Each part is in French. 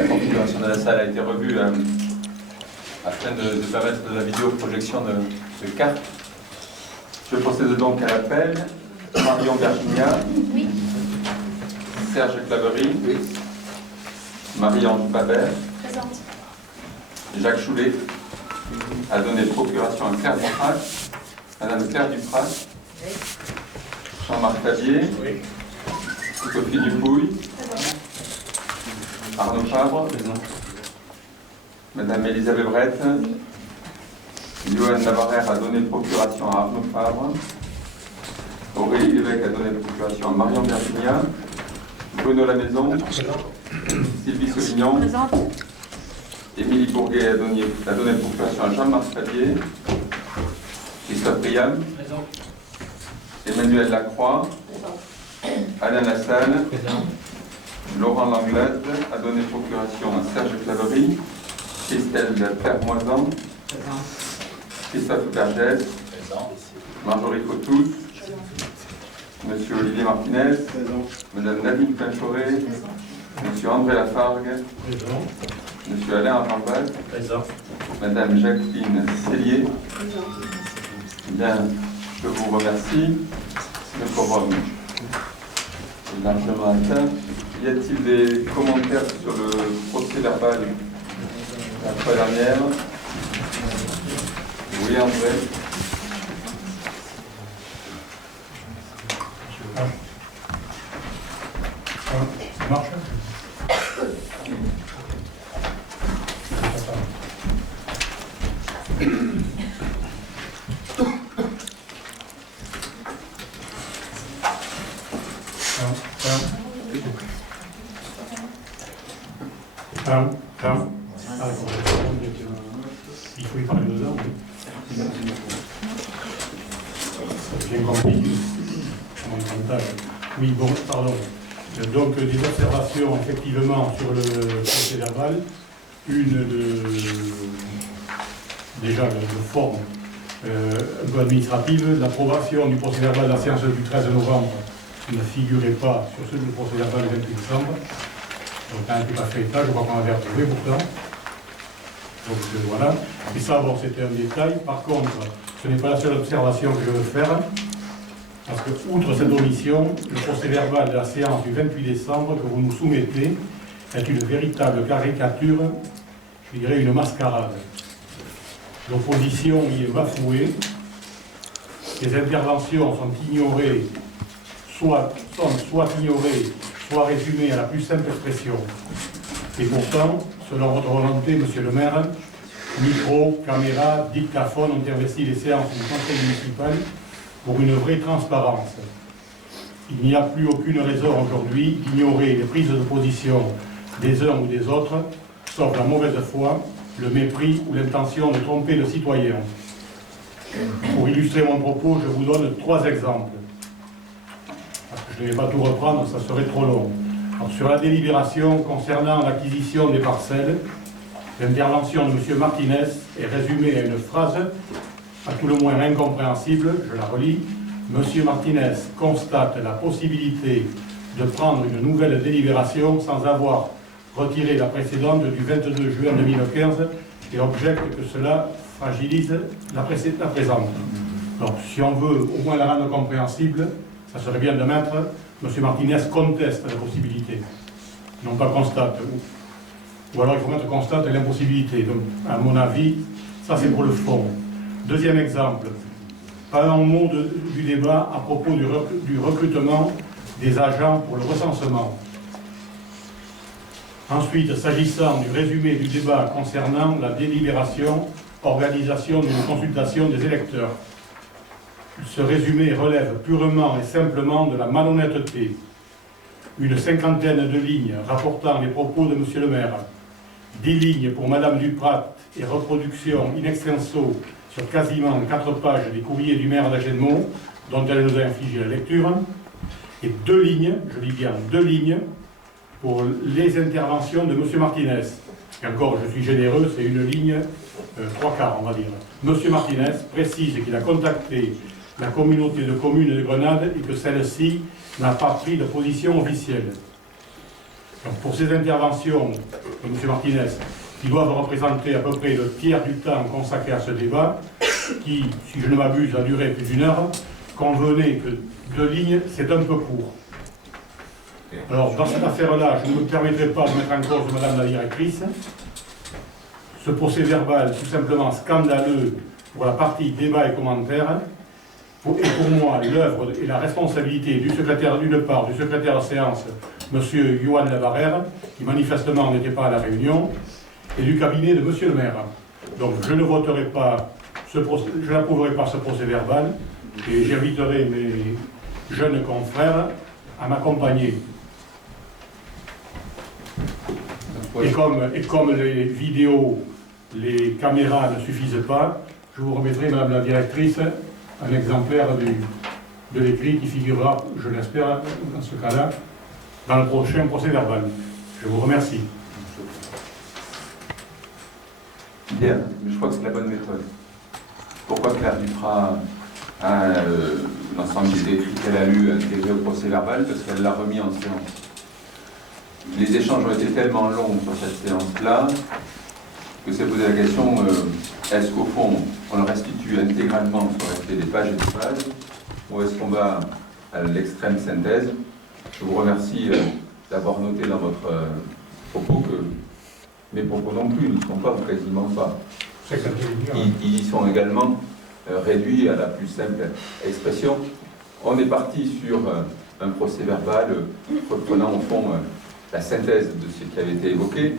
La configuration de la salle a été revue afin de permettre de la vidéoprojection de cartes. Je procède donc à l'appel. Marion Virginia. Oui. Serge Claverie. Oui. Marie-Ange Babert. Présente. Jacques Choulet a donné procuration à Claire Duprat. Madame Claire Duprat. Oui. Jean-Marc Favier. Oui. Sophie Dupouille. Présente. Arnaud Fabre. Madame Elisabeth Brett. Oui. Johan Navarre a donné procuration à Arnaud Fabre. Aurélie Lévesque a donné procuration à Marion Virginia. Bruno Lamaison. Sylvie Sauvignon. Présente. Émilie Bourguet a donné procuration à Jean-Marc Favier. Christophe Priam. Présent. Emmanuel Lacroix. Présente. Alain Lassalle. Présent. Laurent Langlade a donné procuration à Serge Claverie. Christelle Permoisan. Présent. Christophe Bergès. Présent. Marjorie Cotous. Monsieur Olivier Martinez. Présent. Madame Nadine Pinchoré. Présente. Monsieur André Lafargue. Présent. Monsieur Alain Arambal. Présent. Madame Jacqueline Cellier. Présente. Bien, je vous remercie. Le forum est largement atteint. Y a-t-il des commentaires sur le procès verbal de la fois dernière? Oui, André. Ça marche? Il faut y parler 2 ans. C'est bien compliqué. Oui, bon, pardon. Donc, des observations, effectivement, sur le procès verbal. Une déjà de forme un peu administrative. L'approbation du procès verbal de la séance du 13 novembre ne figurait pas sur ceux du procès verbal du 28 décembre. Donc, ça n'était pas fait état, je crois qu'on avait approuvé pourtant. Donc, voilà. Et ça, bon, c'était un détail. Par contre, ce n'est pas la seule observation que je veux faire. Parce que, outre cette omission, le procès verbal de la séance du 28 décembre que vous nous soumettez est une véritable caricature, je dirais une mascarade. L'opposition y est bafouée, les interventions sont ignorées, soit ignorées, soit résumées à la plus simple expression. Et pourtant, selon votre volonté, monsieur le maire, micro, caméra, dictaphone ont investi les séances du conseil municipal pour une vraie transparence. Il n'y a plus aucune raison aujourd'hui d'ignorer les prises de position des uns ou des autres, sauf la mauvaise foi, le mépris ou l'intention de tromper le citoyen. Pour illustrer mon propos, je vous donne 3 exemples. Parce que je ne vais pas tout reprendre, ça serait trop long. Alors, sur la délibération concernant l'acquisition des parcelles, l'intervention de M. Martinez est résumée à une phrase à tout le moins incompréhensible, je la relis. M. Martinez constate la possibilité de prendre une nouvelle délibération sans avoir retiré la précédente du 22 juin 2015 et objecte que cela fragilise la présente. Donc, si on veut au moins la rendre compréhensible, ça serait bien de mettre M. Martinez conteste la possibilité, non pas constate. Ou alors il faut mettre constate l'impossibilité. Donc, à mon avis, ça c'est pour le fond. Deuxième exemple, pas un mot du débat à propos du recrutement des agents pour le recensement. Ensuite, s'agissant du résumé du débat concernant la délibération, organisation d'une consultation des électeurs. Ce résumé relève purement et simplement de la malhonnêteté. Une 50aine de lignes rapportant les propos de M. le maire, 10 lignes pour Mme Duprat et reproduction in extenso sur quasiment 4 pages des courriers du maire d'Agenmont, dont elle nous a infligé la lecture, et 2 lignes, je dis bien 2 lignes, pour les interventions de M. Martinez. Et encore, je suis généreux, c'est une ligne 3/4, on va dire. M. Martinez précise qu'il a contacté la communauté de communes de Grenade et que celle-ci n'a pas pris de position officielle. Donc pour ces interventions de M. Martinez, qui doivent représenter à peu près le tiers du temps consacré à ce débat, qui, si je ne m'abuse, a duré plus d'1 heure, convenez que 2 lignes, c'est un peu court. Alors, dans cette affaire-là, je ne me permettrai pas de mettre en cause Madame la directrice. Ce procès-verbal, tout simplement scandaleux pour la partie débat et commentaires, et pour moi, l'œuvre et la responsabilité du secrétaire, d'une part, du secrétaire de séance, M. Johan Labarère, qui manifestement n'était pas à la réunion, et du cabinet de M. le maire. Donc, je ne voterai pas je n'approuverai pas ce procès-verbal, et j'inviterai mes jeunes confrères à m'accompagner. Et comme les vidéos, les caméras ne suffisent pas, je vous remettrai, Madame la directrice, un exemplaire de l'écrit qui figurera, je l'espère, dans ce cas-là, dans le prochain procès-verbal. Je vous remercie. Bien, mais je crois que c'est la bonne méthode. Pourquoi Claire Duprat a l'ensemble des écrits qu'elle a lus intégrés au procès-verbal? Parce qu'elle l'a remis en séance. Les échanges ont été tellement longs sur cette séance-là que c'est posé la question, est-ce qu'au fond, on le restitue intégralement sur rester des pages et des pages, ou est-ce qu'on va à l'extrême synthèse? Je vous remercie d'avoir noté dans votre propos que mes propos non plus ne sont pas, quasiment pas. Ils y sont également réduits à la plus simple expression. On est parti sur un procès-verbal reprenant au fond la synthèse de ce qui avait été évoqué.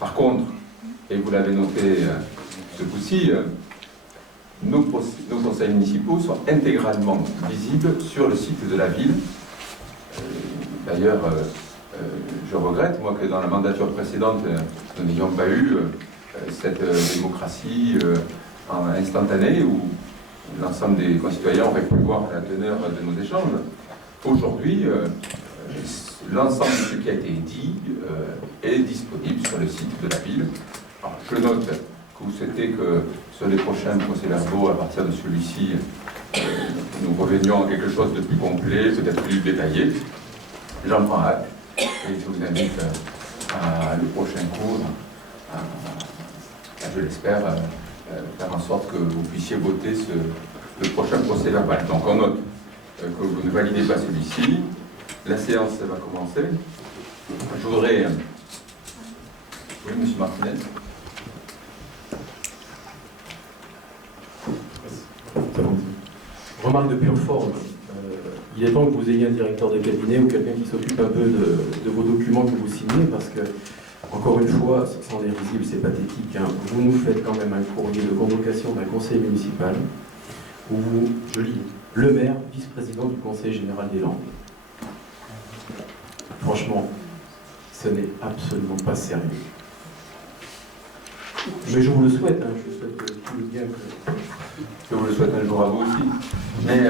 Par contre, et vous l'avez noté ce coup-ci, nos conseils municipaux sont intégralement visibles sur le site de la ville. D'ailleurs, je regrette, moi, que dans la mandature précédente, nous n'ayons pas eu cette démocratie instantanée où l'ensemble des concitoyens auraient pu voir la teneur de nos échanges. Aujourd'hui, l'ensemble de ce qui a été dit est disponible sur le site de la ville. Alors, je note que vous souhaitez que sur les prochains procès-verbaux, à partir de celui-ci, nous revenions à quelque chose de plus complet, peut-être plus détaillé. J'en prends acte et je vous invite à le prochain cours, je l'espère, faire en sorte que vous puissiez voter le prochain procès-verbal. Donc on note que vous ne validez pas celui-ci. La séance va commencer. Je voudrais... Oui, M. Martinez. Remarque de pure forme. Il est temps que vous ayez un directeur de cabinet ou quelqu'un qui s'occupe un peu de vos documents que vous signez, parce que, encore une fois, c'en est risible, c'est pathétique. Hein. Vous nous faites quand même un courrier de convocation d'un conseil municipal où vous, je lis, le maire, vice-président du conseil général des Landes. Franchement, ce n'est absolument pas sérieux. Mais je vous le souhaite, hein, je souhaite tout le bien que... Je vous le souhaite un jour à vous aussi. Mais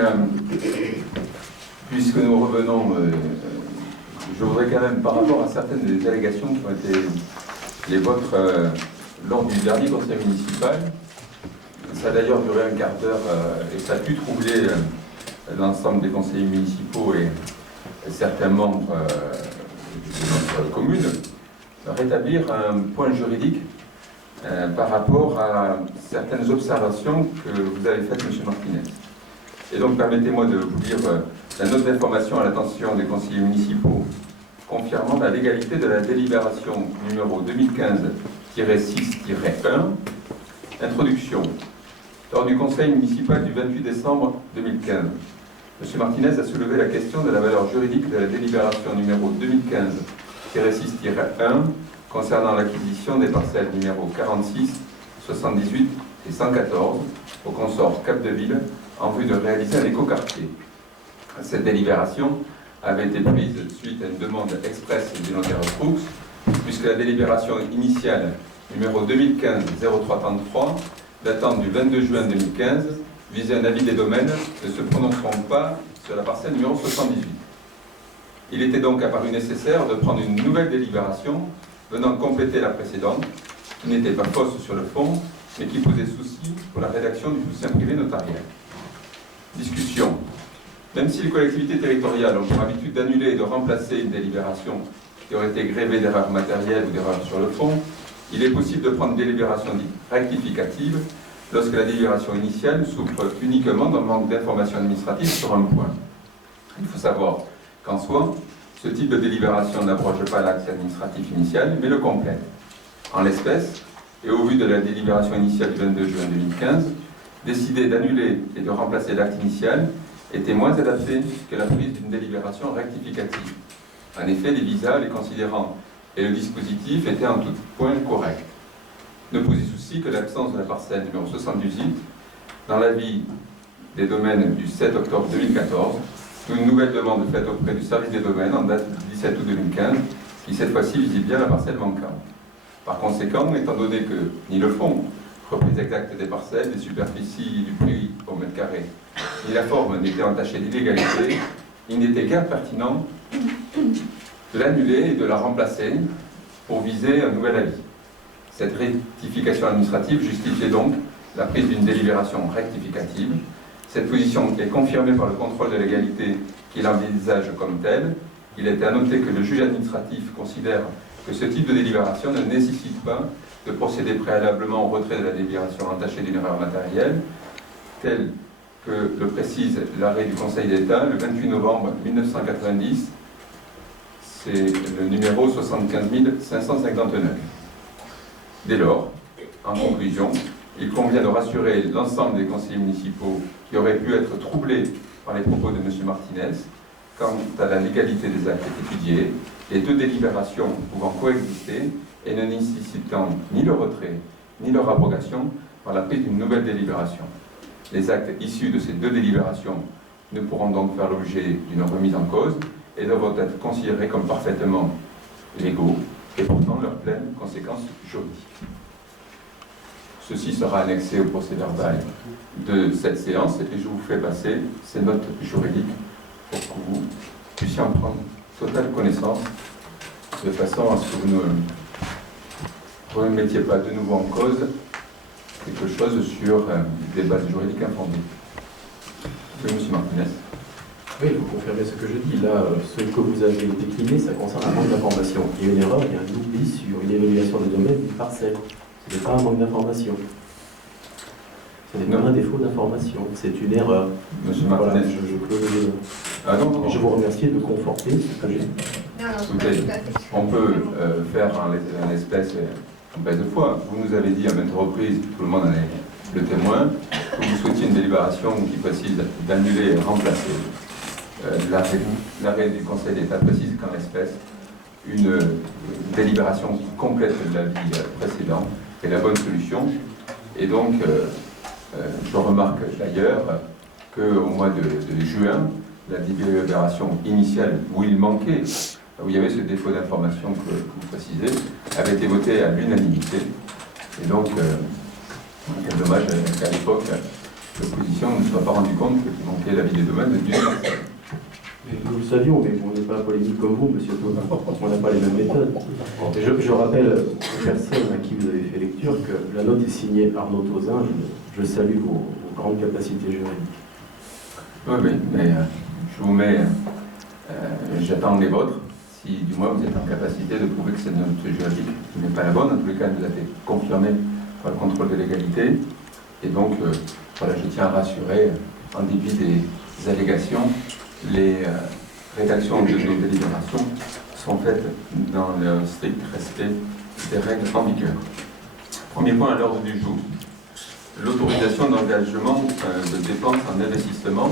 puisque nous revenons, je voudrais quand même, par rapport à certaines des allégations qui ont été les vôtres lors du dernier conseil municipal, ça a d'ailleurs duré un quart d'heure et ça a pu troubler l'ensemble des conseillers municipaux et certains membres de notre commune, rétablir un point juridique par rapport à certaines observations que vous avez faites, M. Martinez. Et donc, permettez-moi de vous lire la note d'information à l'attention des conseillers municipaux confirmant la légalité de la délibération numéro 2015-6-1. Introduction. Lors du conseil municipal du 28 décembre 2015, M. Martinez a soulevé la question de la valeur juridique de la délibération numéro 2015-6-1 concernant l'acquisition des parcelles numéro 46, 78 et 114 au consort Cap-de-Ville en vue de réaliser un écoquartier. Cette délibération avait été prise suite à une demande expresse du notaire Fuchs, puisque la délibération initiale numéro 2015-0333 datant du 22 juin 2015 visait un avis des domaines ne se prononceront pas sur la parcelle numéro 78. Il était donc apparu nécessaire de prendre une nouvelle délibération venant compléter la précédente, qui n'était pas fausse sur le fond, mais qui posait souci pour la rédaction du soutien privé notarial. Discussion. Même si les collectivités territoriales ont pour habitude d'annuler et de remplacer une délibération qui auraient été grévées d'erreurs matérielles ou d'erreurs sur le fond, il est possible de prendre une délibération dite rectificative lorsque la délibération initiale souffre uniquement d'un manque d'informations administratives sur un point. Il faut savoir qu'en soi, ce type de délibération n'abroge pas l'acte administratif initial, mais le complète. En l'espèce, et au vu de la délibération initiale du 22 juin 2015, décider d'annuler et de remplacer l'acte initial était moins adapté que la prise d'une délibération rectificative. En effet, les visas, les considérants et le dispositif étaient en tout point corrects. Ne posait souci que l'absence de la parcelle numéro 78 dans l'avis des domaines du 7 octobre 2014, d'où une nouvelle demande faite auprès du service des domaines en date du 17 août 2015, qui cette fois-ci visait bien la parcelle manquante. Par conséquent, étant donné que ni le fond, reprise exacte des parcelles, des superficies du prix au mètre carré, ni la forme n'était entachée d'illégalité, il n'était guère pertinent de l'annuler et de la remplacer pour viser un nouvel avis. Cette rectification administrative justifiait donc la prise d'une délibération rectificative. Cette position est confirmée par le contrôle de légalité qui l'envisage comme telle. Il est à noter que le juge administratif considère que ce type de délibération ne nécessite pas de procéder préalablement au retrait de la délibération entachée d'une erreur matérielle, tel que le précise l'arrêt du Conseil d'État le 28 novembre 1990, c'est le numéro 75 559. Dès lors, en conclusion, il convient de rassurer l'ensemble des conseillers municipaux qui auraient pu être troublés par les propos de M. Martinez quant à la légalité des actes étudiés, les deux délibérations pouvant coexister et ne nécessitant ni le retrait ni leur abrogation par la prise d'une nouvelle délibération. Les actes issus de ces deux délibérations ne pourront donc faire l'objet d'une remise en cause et devront être considérés comme parfaitement légaux et portant leurs pleines conséquences juridiques. Ceci sera annexé au procès-verbal de cette séance et je vous fais passer ces notes juridiques pour que vous puissiez en prendre totale connaissance de façon à ce que vous ne remettiez pas de nouveau en cause quelque chose sur des bases juridiques infondées. Oui, M. Martinez. Oui, il faut confirmer ce que je dis. Là, ce que vous avez décliné, ça concerne un manque d'information. Il y a une erreur, il y a un oubli sur une évaluation de domaine d'une parcelle. Ce n'est pas un manque d'information. Ce n'est pas un défaut d'information, c'est une erreur. Monsieur Voilà, Martinez. Je vous remercie de conforter ce que j'ai dit. Écoutez, on peut faire en l'espèce en baisse de foi. Vous nous avez dit à maintes reprises, tout le monde en est le témoin, que vous souhaitiez une délibération qui précise d'annuler et remplacer. L'arrêt du Conseil d'État précise qu'en l'espèce, une délibération complète de l'avis précédent est la bonne solution. Et donc, je remarque d'ailleurs qu'au mois de juin, la délibération initiale où il manquait, où il y avait ce défaut d'information que vous précisez, avait été votée à l'unanimité. Et donc, quel dommage qu'à l'époque, l'opposition ne soit pas rendu compte qu'il manquait l'avis des domaines d'une personne. Nous le savions, mais on n'est pas polémique comme vous, monsieur Thomas. On n'a pas les mêmes méthodes. Et je rappelle aux personnes à qui vous avez fait lecture que la note est signée Arnaud Tauzin. Je salue vos grandes capacités juridiques. Oui, mais je vous mets, j'attends les vôtres, si du moins vous êtes en capacité de prouver que cette note juridique n'est pas la bonne. En tous les cas, elle nous a été confirmée par le contrôle de légalité. Et donc, voilà, je tiens à rassurer, en dépit des allégations, les rédactions de nos délibérations sont faites dans le strict respect des règles en vigueur. Premier point à l'ordre du jour. L'autorisation d'engagement de dépenses en investissement.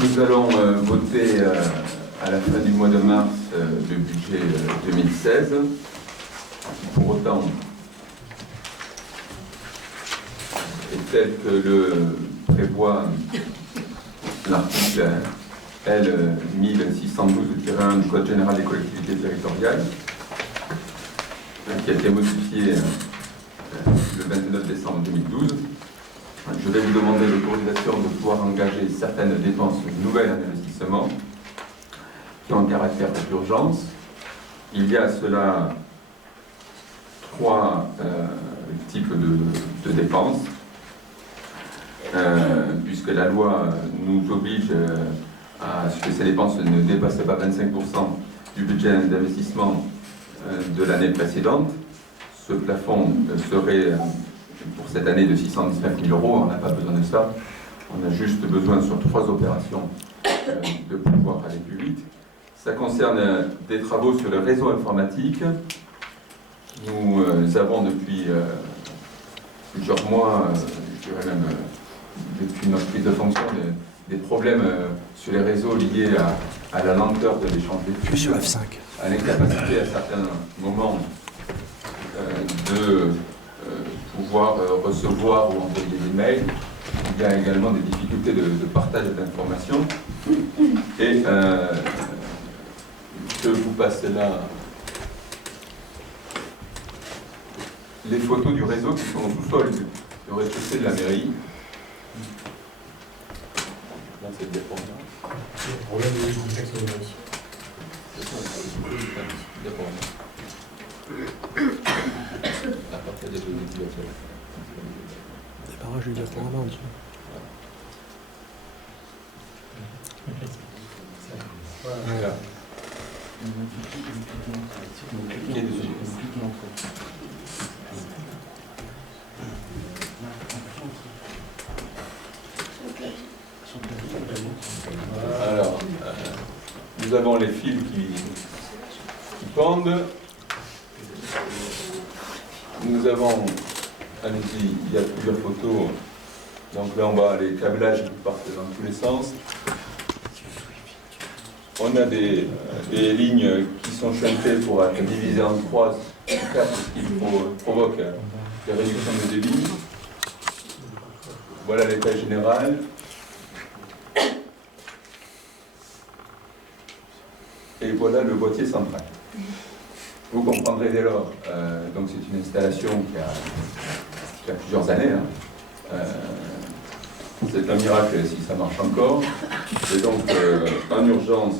Nous allons voter à la fin du mois de mars le budget 2016. Pour autant, et tel que le prévoit l'article L 1612-1 du Code général des collectivités territoriales, qui a été modifié le 29 décembre 2012, je vais vous demander l'autorisation de pouvoir engager certaines dépenses nouvelles en investissement qui ont un caractère d'urgence. Il y a à cela trois types de dépenses, puisque la loi nous oblige à ce que ces dépenses ne dépassent pas 25% du budget d'investissement de l'année précédente. Ce plafond serait pour cette année de 619 000 €. On n'a pas besoin de ça. On a juste besoin sur 3 opérations de pouvoir aller plus vite. Ça concerne des travaux sur le réseau informatique. Nous avons depuis plusieurs mois, je dirais même depuis notre prise de fonction, des problèmes sur les réseaux liés à la lenteur de l'échange d'études, à l'incapacité à certains moments de pouvoir recevoir ou envoyer des mails. Il y a également des difficultés de partage d'informations. Et je vous passe là les photos du réseau qui sont au sous-sol du rez-de-chaussée de la mairie. Là, c'est le dépôt. Le problème du contexte de l'os. À partir des données utilisateurs. Les barrages du diaporama en dessous. Voilà. Cliquez dessus. Alors, nous avons les fils qui pendent. Nous avons, allez-y, il y a plusieurs photos. Donc là, on voit les câblages qui partent dans tous les sens. On a des lignes qui sont chuntées pour être divisées en 3, 4, ce qui provoque des réductions de débit. Voilà l'état général. Et voilà le boîtier central. Vous comprendrez dès lors, donc c'est une installation qui a plusieurs années. C'est un miracle si ça marche encore. Et donc, en urgence,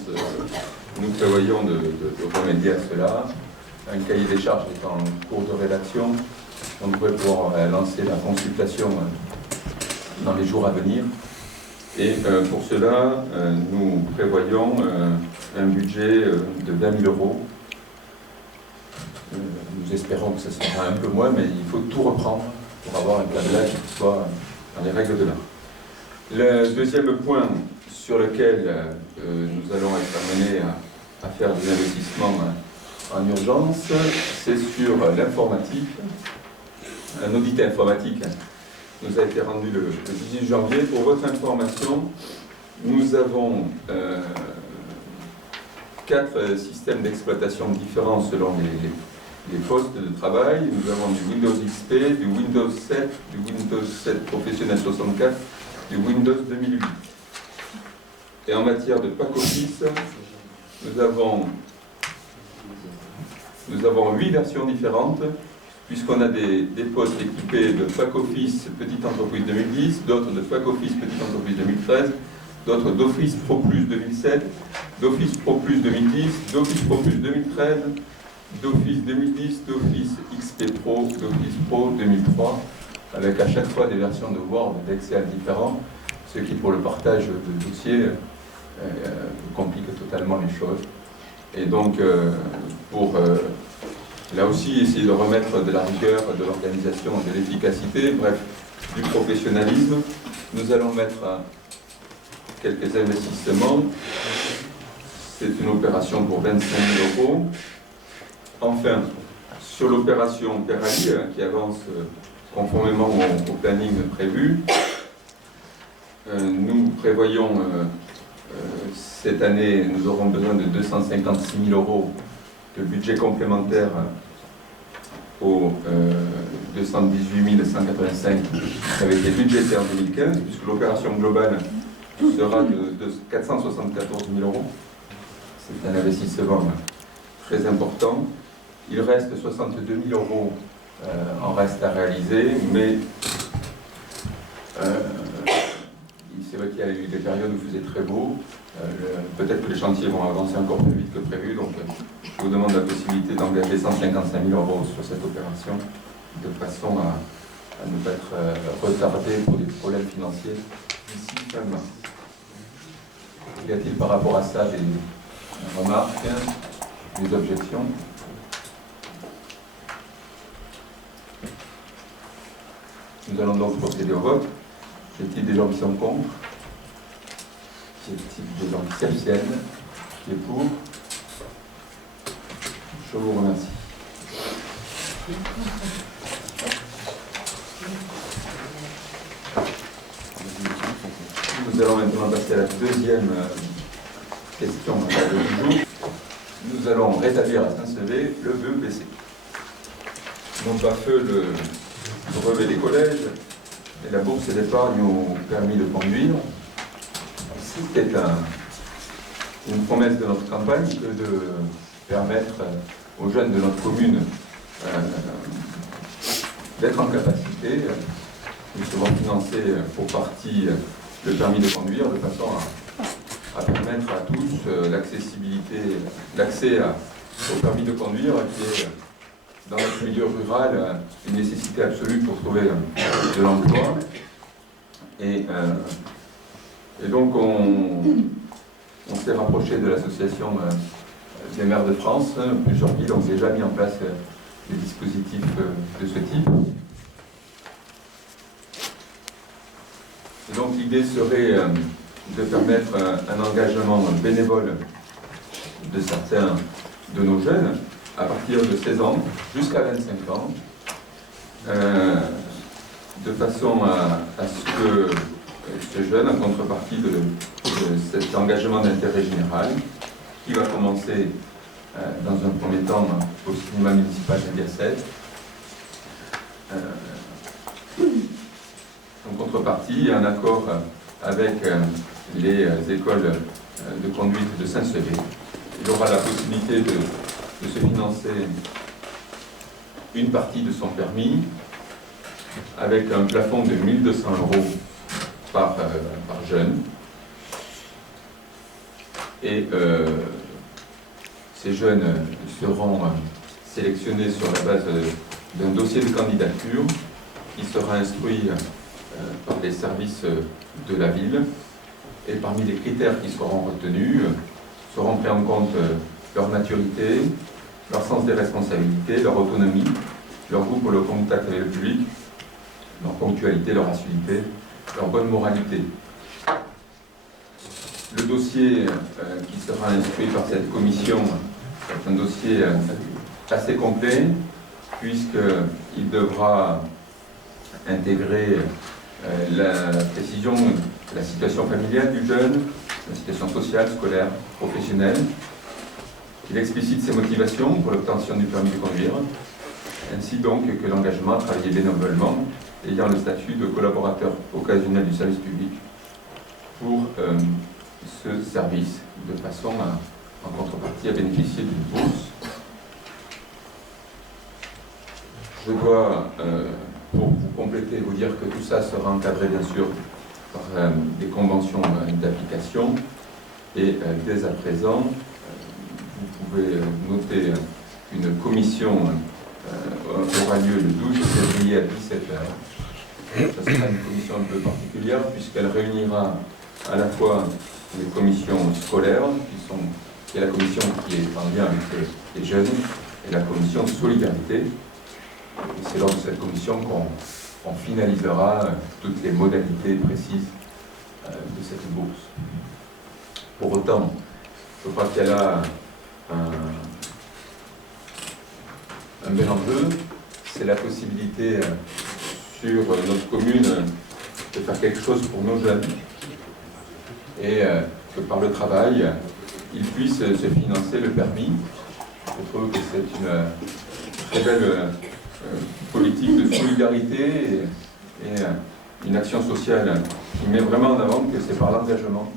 nous prévoyons de remédier à cela. Un cahier des charges est en cours de rédaction. On devrait pouvoir lancer la consultation dans les jours à venir. Et pour cela, nous prévoyons un budget de 20 000 €. Nous espérons que ce sera un peu moins, mais il faut tout reprendre pour avoir un câblage qui soit dans les règles de l'art. Le deuxième point sur lequel nous allons être amenés à faire des investissements en urgence, c'est sur l'informatique. Un audit informatique nous a été rendu le 18 janvier. Pour votre information, nous avons 4 systèmes d'exploitation différents selon les postes de travail. Nous avons du Windows XP, du Windows 7, du Windows 7 Professionnel 64, du Windows 2008. Et en matière de pack office, nous avons 8 versions différentes, puisqu'on a des postes équipés de pack office Petite Entreprise 2010, d'autres de pack office Petite Entreprise 2013, d'autres d'Office Pro Plus 2007, d'Office Pro Plus 2010, d'Office Pro Plus 2013, d'Office 2010, d'Office XP Pro, d'Office Pro 2003, avec à chaque fois des versions de Word, d'Excel différents, ce qui pour le partage de dossiers complique totalement les choses. Et donc, pour là aussi essayer de remettre de la rigueur, de l'organisation, de l'efficacité, bref, du professionnalisme, nous allons mettre quelques investissements. C'est une opération pour 25 000 €. Enfin, sur l'opération Perali, qui avance conformément au planning prévu, nous prévoyons cette année, nous aurons besoin de 256 000 € de budget complémentaire aux 218 185 qui avait été budgété en 2015, puisque l'opération globale sera de 474 000 €. C'est un investissement très important. Il reste 62 000 € en reste à réaliser, mais c'est vrai qu'il y a eu des périodes où il faisait très beau. Peut-être que les chantiers vont avancer encore plus vite que prévu, donc je vous demande la possibilité d'engager 155 000 € sur cette opération, de façon à ne pas être retardé pour des problèmes financiers d'ici fin mars. Y a-t-il par rapport à ça des remarques, des objections? Nous allons donc procéder au vote. Y a-t-il des gens qui sont contre? Y a-t-il des gens qui s'abstiennent? Qui est pour? Je vous remercie. Nous allons maintenant passer à la deuxième question du jour. Nous allons rétablir à Saint-Sevé le BEPC. Non pas feu le brevet des collèges et la bourse d'épargne au permis de conduire. C'était une promesse de notre campagne que de permettre aux jeunes de notre commune d'être en capacité de se voir financer pour partie le permis de conduire, de façon à permettre à tous l'accès au permis de conduire, qui est dans notre milieu rural une nécessité absolue pour trouver de l'emploi. Et donc on s'est rapproché de l'association des maires de France. Plusieurs villes ont déjà mis en place des dispositifs de ce type. Et donc l'idée serait de permettre un engagement bénévole de certains de nos jeunes à partir de 16 ans jusqu'à 25 ans, de façon à ce que ces jeunes, en contrepartie de cet engagement d'intérêt général, qui va commencer dans un premier temps au cinéma municipal de Gasset, en contrepartie, un accord avec les écoles de conduite de Saint-Sevé. Il aura la possibilité de se financer une partie de son permis avec un plafond de 1 200 € par jeune. Et ces jeunes seront sélectionnés sur la base d'un dossier de candidature qui sera instruit par les services de la ville. Et parmi les critères qui seront retenus, seront pris en compte leur maturité, leur sens des responsabilités, leur autonomie, leur goût pour le contact avec le public, leur ponctualité, leur assiduité, leur bonne moralité. Le dossier qui sera instruit par cette commission est un dossier assez complet, puisqu'il devra intégrer la précision de la situation familiale du jeune, la situation sociale, scolaire, professionnelle. Il explicite ses motivations pour l'obtention du permis de conduire, ainsi donc que l'engagement à travailler bénévolement ayant le statut de collaborateur occasionnel du service public pour ce service, de façon en contrepartie à bénéficier d'une bourse. Je dois, pour vous compléter, vous dire que tout ça sera encadré bien sûr par des conventions d'application, et dès à présent, vous pouvez noter une commission aura lieu le 12 février à 17h. Ce sera une commission un peu particulière puisqu'elle réunira à la fois les commissions scolaires, qui est la commission qui est en lien avec les jeunes, et la commission solidarité. Et c'est lors de cette commission qu'on finalisera toutes les modalités précises de cette bourse. Pour autant, je crois qu'elle a un bel enjeu, c'est la possibilité sur notre commune de faire quelque chose pour nos jeunes et que par le travail, ils puissent se financer le permis. Je trouve que c'est une très belle politique de solidarité et une action sociale qui met vraiment en avant que c'est par l'engagement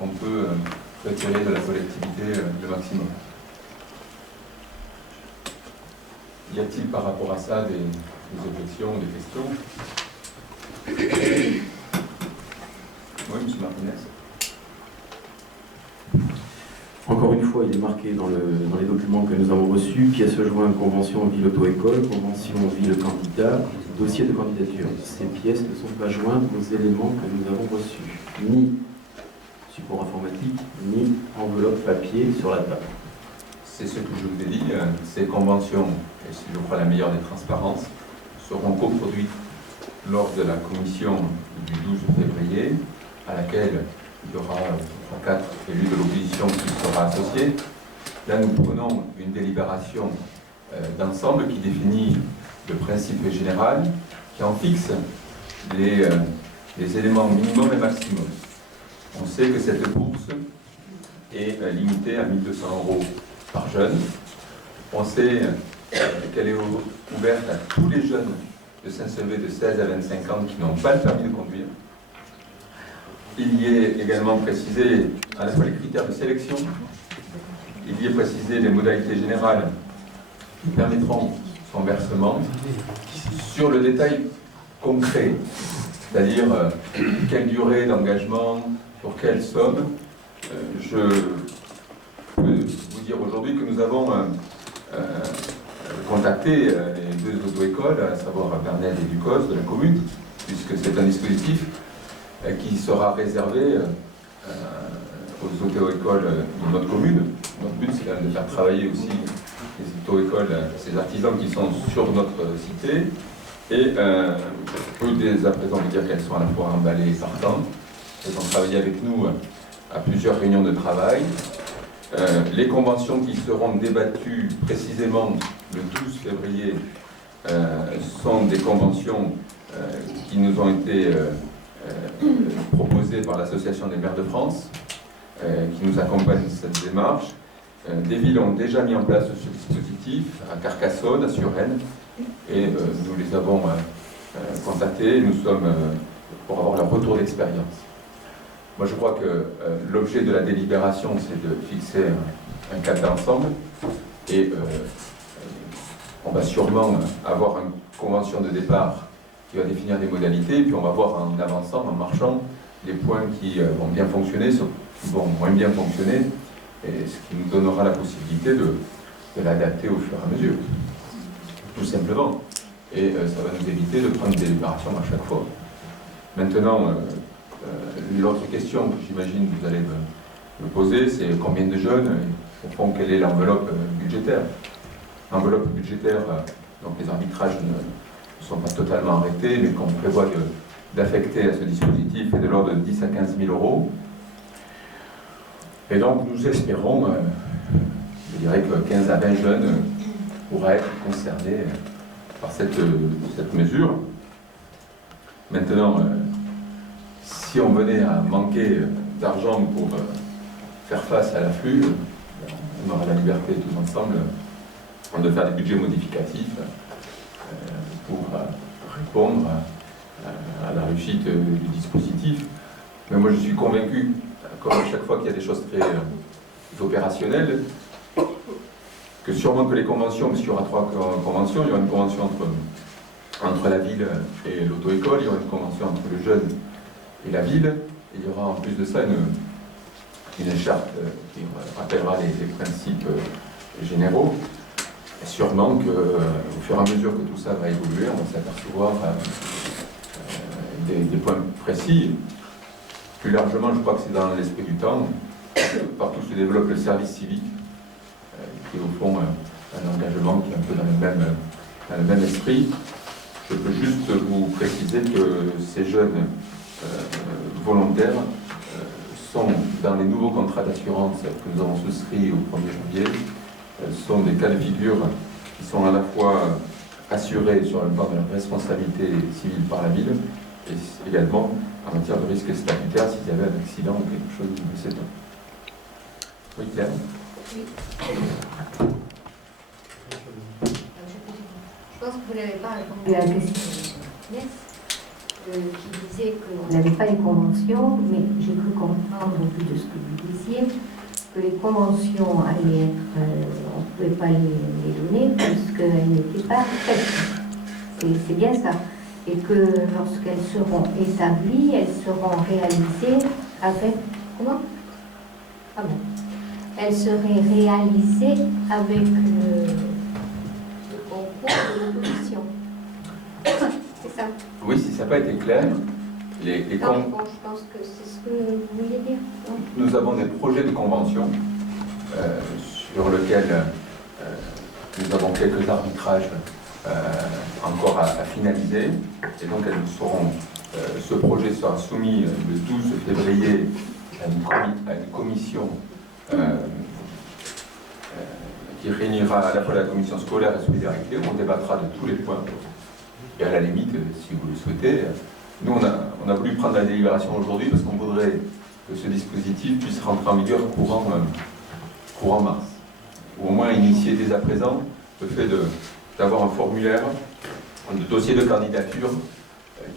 qu'on peut retirer de la collectivité le maximum. Y a-t-il par rapport à ça des objections, des questions? Oui, M. Martinez. Encore une fois, il est marqué dans les documents que nous avons reçus, pièce jointe, convention ville auto-école, convention ville candidat, dossier de candidature. Ces pièces ne sont pas jointes aux éléments que nous avons reçus, ni support informatique, ni enveloppe papier sur la table. C'est ce que je vous ai dit. Ces conventions, et c'est je crois la meilleure des transparences, seront coproduites lors de la commission du 12 février, à laquelle il y aura 3-4 élus de l'opposition qui sera associés. Là, nous prenons une délibération d'ensemble qui définit le principe général, qui en fixe les éléments minimum et maximum. On sait que cette bourse est limitée à 1 200 € par jeune. On sait qu'elle est ouverte à tous les jeunes de Saint-Sevé de 16 à 25 ans qui n'ont pas le permis de conduire. Il y est également précisé à la fois les critères de sélection, il y est précisé les modalités générales qui permettront son versement. Sur le détail concret, c'est-à-dire quelle durée d'engagement, pour quelle somme, je peux vous dire aujourd'hui que nous avons contacté les deux auto-écoles, à savoir Bernel et Ducos de la commune, puisque c'est un dispositif qui sera réservé aux auto-écoles de notre commune. Notre but, c'est quand même de faire travailler aussi les auto-écoles, ces artisans qui sont sur notre cité. Et je peux dès à présent vous dire qu'elles sont à la fois emballées et partantes. Elles ont travaillé avec nous à plusieurs réunions de travail. Les conventions qui seront débattues précisément le 12 février sont des conventions qui nous ont été proposées par l'Association des maires de France, qui nous accompagne dans cette démarche. Des villes ont déjà mis en place ce dispositif, à Carcassonne, à Suresnes, et nous les avons contactés, nous sommes pour avoir leur retour d'expérience. Moi je crois que l'objet de la délibération, c'est de fixer un cadre d'ensemble, et on va sûrement avoir une convention de départ qui va définir des modalités, et puis on va voir en avançant, en marchant, les points qui vont bien fonctionner, ceux qui vont moins bien fonctionner, et ce qui nous donnera la possibilité de l'adapter au fur et à mesure, tout simplement. Et ça va nous éviter de prendre des délibérations à chaque fois. Maintenant, l'autre question que j'imagine que vous allez me poser, c'est combien de jeunes, au fond, quelle est l'enveloppe budgétaire. L'enveloppe budgétaire, donc les arbitrages ne sont pas totalement arrêtés, mais qu'on prévoit d'affecter à ce dispositif est de l'ordre de 10 à 15 000 €. Et donc nous espérons, je dirais que 15 à 20 jeunes pourraient être concernés par cette mesure. Maintenant, si on venait à manquer d'argent pour faire face à l'afflux, on aura la liberté tous ensemble de faire des budgets modificatifs pour répondre à la réussite du dispositif. Mais moi je suis convaincu, comme à chaque fois qu'il y a des choses très opérationnelles, que sûrement que les conventions, parce qu'il y aura 3 conventions, il y aura une convention entre la ville et l'auto-école, il y aura une convention entre le jeune et la ville, et il y aura en plus de ça une charte qui rappellera les principes généraux. Et sûrement qu'au fur et à mesure que tout ça va évoluer, on va s'apercevoir des points précis. Plus largement, je crois que c'est dans l'esprit du temps. Partout se développe le service civique, qui est au fond un engagement qui est un peu dans le même esprit. Je peux juste vous préciser que ces jeunes volontaires sont dans les nouveaux contrats d'assurance que nous avons souscrits au 1er janvier, sont des cas de figure qui sont à la fois assurés sur le plan de la responsabilité civile par la ville, et également en matière de risque statutaire s'il y avait un accident ou quelque chose de cet ordre. Oui, Claire ? Oui. Je pense que vous n'avez pas répondu à la question de Inès, qui disait qu'on n'avait pas les conventions, mais j'ai cru comprendre, au vu de ce que vous disiez, que les conventions allaient être, on ne pouvait pas les donner puisqu'elles n'étaient pas faites. C'est bien ça. Et que lorsqu'elles seront établies, elles seront réalisées avec... Comment ? Ah bon. Elles seraient réalisées avec le concours de l'opposition. C'est ça ? Oui, si ça n'a pas été clair, Les Non, bon, je pense que c'est ce que vous vouliez dire. Non, Nous avons des projets de convention sur lesquels nous avons quelques arbitrages encore à finaliser. Et donc, ce projet sera soumis le 12 février à une commission qui réunira à la fois la commission scolaire et solidarité, où on débattra de tous les points. Et à la limite, si vous le souhaitez, nous on a voulu prendre la délibération aujourd'hui parce qu'on voudrait que ce dispositif puisse rentrer en vigueur courant mars. Ou au moins initier dès à présent le fait d'avoir un formulaire, un dossier de candidature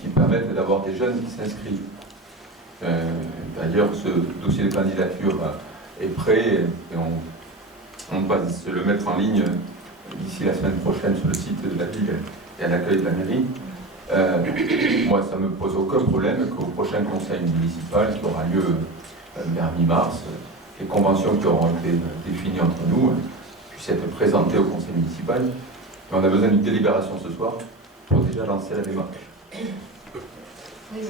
qui permette d'avoir des jeunes qui s'inscrivent. D'ailleurs, ce dossier de candidature est prêt et on va le mettre en ligne d'ici la semaine prochaine sur le site de la ville et à l'accueil de la mairie. Moi, ça ne me pose aucun problème qu'au prochain conseil municipal qui aura lieu vers mi-mars, les conventions qui auront été définies entre nous puissent être présentées au conseil municipal. Mais on a besoin d'une délibération ce soir pour déjà lancer la démarche. oui.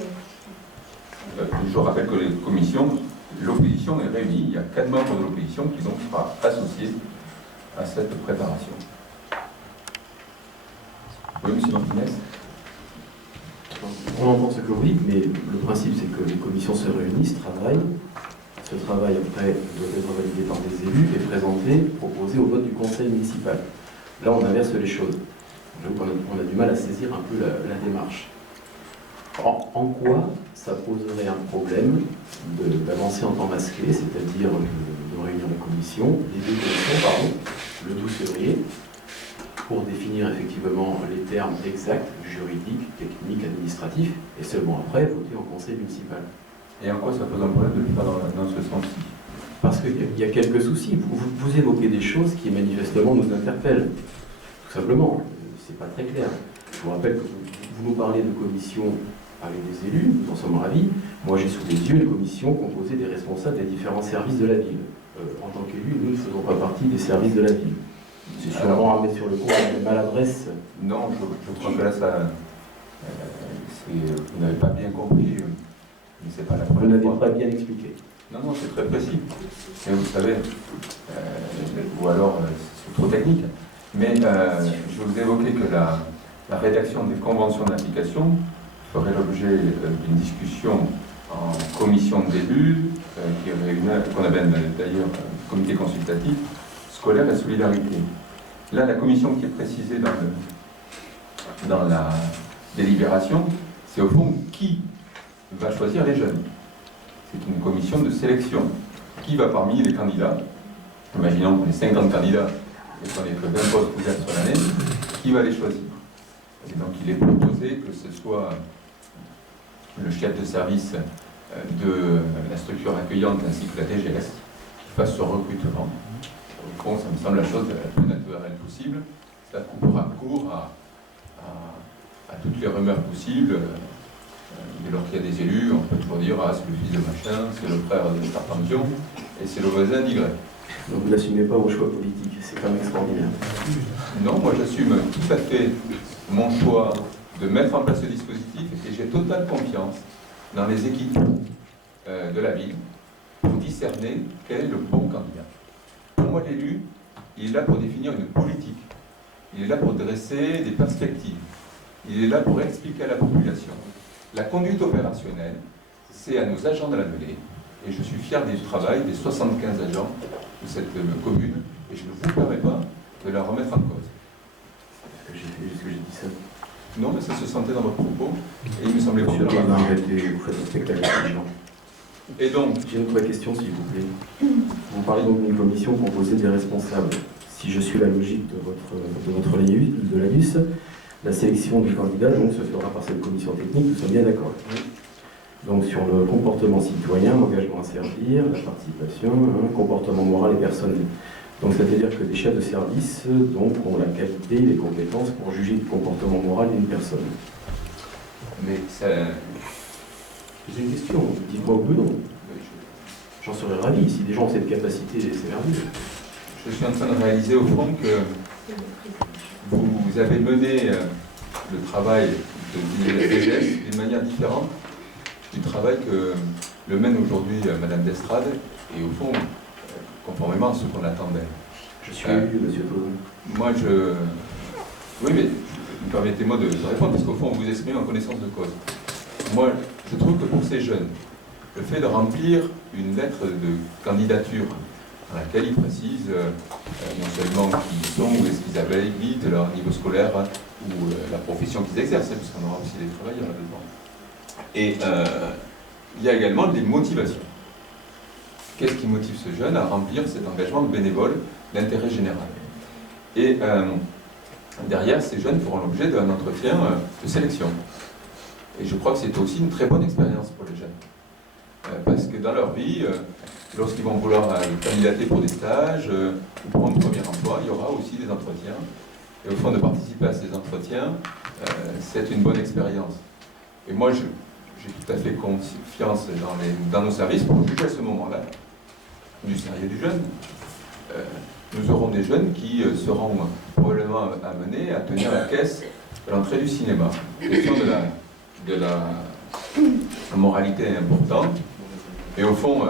Je rappelle que les commissions, l'opposition est réunie. Il y a 4 membres de l'opposition qui donc seront associés à cette préparation. Oui, M. Martinez. On entend ce que vous dites, mais le principe c'est que les commissions se réunissent, travaillent. Ce travail après doit être validé par des élus et présenté, proposé au vote du conseil municipal. Là, on inverse les choses. Donc, on a du mal à saisir un peu la démarche. En quoi ça poserait un problème d'avancer en temps masqué, c'est-à-dire de réunir les commissions, les deux commissions, pardon, le 12 février, pour définir effectivement les termes exacts, juridiques, techniques, administratifs, et seulement après voter en conseil municipal. Et en quoi ça pose un problème de le faire dans ce sens-ci? Parce qu'il y a quelques soucis. Vous évoquez des choses qui manifestement nous interpellent. Tout simplement, c'est pas très clair. Je vous rappelle que vous nous parlez de commission avec des élus, nous en sommes ravis. Moi, j'ai sous les yeux une commission composée des responsables des différents services de la ville. En tant qu'élus, nous ne faisons pas partie des services de la ville. C'est sûrement à mettre sur le compte de maladresse. Non, je crois que là, vous n'avez pas bien compris, mais c'est pas la Vous première n'avez fois. pas bien expliqué. Non, c'est très précis. Mais vous savez, ou alors c'est trop technique. Mais je vous évoquais que la rédaction des conventions d'application ferait l'objet d'une discussion en commission d'élus, qu'on appelle d'ailleurs comité consultatif, scolaire et solidarité. Là, la commission qui est précisée dans la délibération, c'est au fond qui va choisir les jeunes. C'est une commission de sélection. Qui va parmi les candidats, imaginons qu'on ait 50 candidats et qu'on ait que 20 postes ouverts sur l'année, qui va les choisir? Et donc il est proposé que ce soit le chef de service de la structure accueillante ainsi que la DGS qui fasse ce recrutement. Au fond, ça me semble la chose la plus naturelle possible. Ça coupera court à toutes les rumeurs possibles. Dès lors qu'il y a des élus, on peut toujours dire « Ah, c'est le fils de machin, c'est le frère de Charpentier, et c'est le voisin d'Y ». Donc vous n'assumez pas vos choix politiques, c'est quand même extraordinaire. Non, moi j'assume tout à fait mon choix de mettre en place ce dispositif et j'ai totale confiance dans les équipes de la ville pour discerner quel est le bon candidat. Pour moi, l'élu, il est là pour définir une politique. Il est là pour dresser des perspectives. Il est là pour expliquer à la population. La conduite opérationnelle, c'est à nos agents de la mêlée, et je suis fier du travail des 75 agents de cette commune, et je ne vous permets pas de la remettre en cause. Est-ce que j'ai dit ça? Non, mais ça se sentait dans votre propos, et il me semblait bon. Monsieur le Président, arrêtez, vous faites un spectacle intelligent. Et donc, j'ai une autre question, s'il vous plaît. Vous parlez donc d'une commission composée des responsables. Si je suis la logique de votre ligne de la LUS, la sélection du candidat donc, se fera par cette commission technique, nous sommes bien d'accord. Donc sur le comportement citoyen, l'engagement à servir, la participation, comportement moral et personnel. Donc ça veut dire que des chefs de service donc, ont la qualité et les compétences pour juger du comportement moral d'une personne. mais ça... C'est une question, dites-moi ou non. J'en serais ravi, si des gens ont cette capacité, c'est merveilleux. Je suis en train de réaliser au fond que vous avez mené le travail de la DGS d'une manière différente du travail que le mène aujourd'hui Madame d'Estrade, et au fond, conformément à ce qu'on attendait. Je suis élu, monsieur Tauzin. Moi, je... Oui, mais permettez-moi de répondre, parce qu'au fond, on vous exprime en connaissance de cause. Moi, je trouve que pour ces jeunes, le fait de remplir une lettre de candidature dans laquelle ils précisent non seulement qui ils sont, où est-ce qu'ils habitent, leur niveau scolaire ou la profession qu'ils exercent, parce qu'on aura aussi des travailleurs là-dedans. Et il y a également des motivations. Qu'est-ce qui motive ce jeune à remplir cet engagement bénévole d'intérêt général? Et derrière, ces jeunes feront l'objet d'un entretien de sélection. Et je crois que c'est aussi une très bonne expérience pour les jeunes. Parce que dans leur vie, lorsqu'ils vont vouloir candidater pour des stages ou pour un premier emploi, il y aura aussi des entretiens. Et au fond, de participer à ces entretiens, c'est une bonne expérience. Et moi, j'ai tout à fait confiance dans nos services pour juger à ce moment-là du sérieux du jeune. Nous aurons des jeunes qui seront probablement amenés à tenir la caisse de l'entrée du cinéma. La question de la moralité est importante. Et au fond,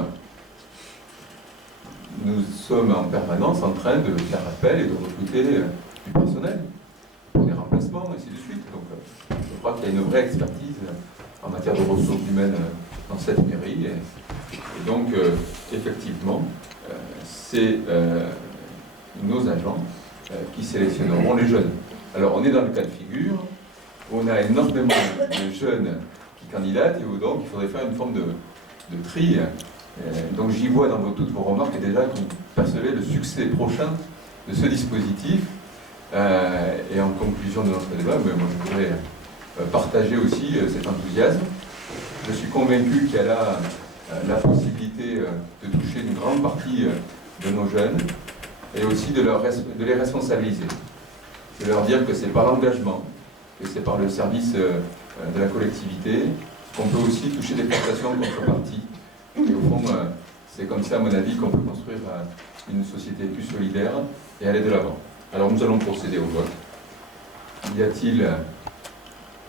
nous sommes en permanence en train de faire appel et de recruter du personnel pour des remplacements, et ainsi de suite. Donc, je crois qu'il y a une vraie expertise en matière de ressources humaines dans cette mairie. Et donc, effectivement, c'est nos agents qui sélectionneront les jeunes. Alors, on est dans le cas de figure où on a énormément de jeunes qui candidatent et où donc il faudrait faire une forme de tri. Donc, j'y vois dans toutes vos remarques et déjà que vous percevez le succès prochain de ce dispositif. Et en conclusion de notre débat, moi, je voudrais partager aussi cet enthousiasme. Je suis convaincu qu'il y a là la possibilité de toucher une grande partie de nos jeunes et aussi de les responsabiliser. De leur dire que c'est par l'engagement, que c'est par le service de la collectivité qu'on peut aussi toucher des prestations en contrepartie. Et au fond, c'est comme ça, à mon avis, qu'on peut construire une société plus solidaire et aller de l'avant. Alors nous allons procéder au vote. Y a-t-il...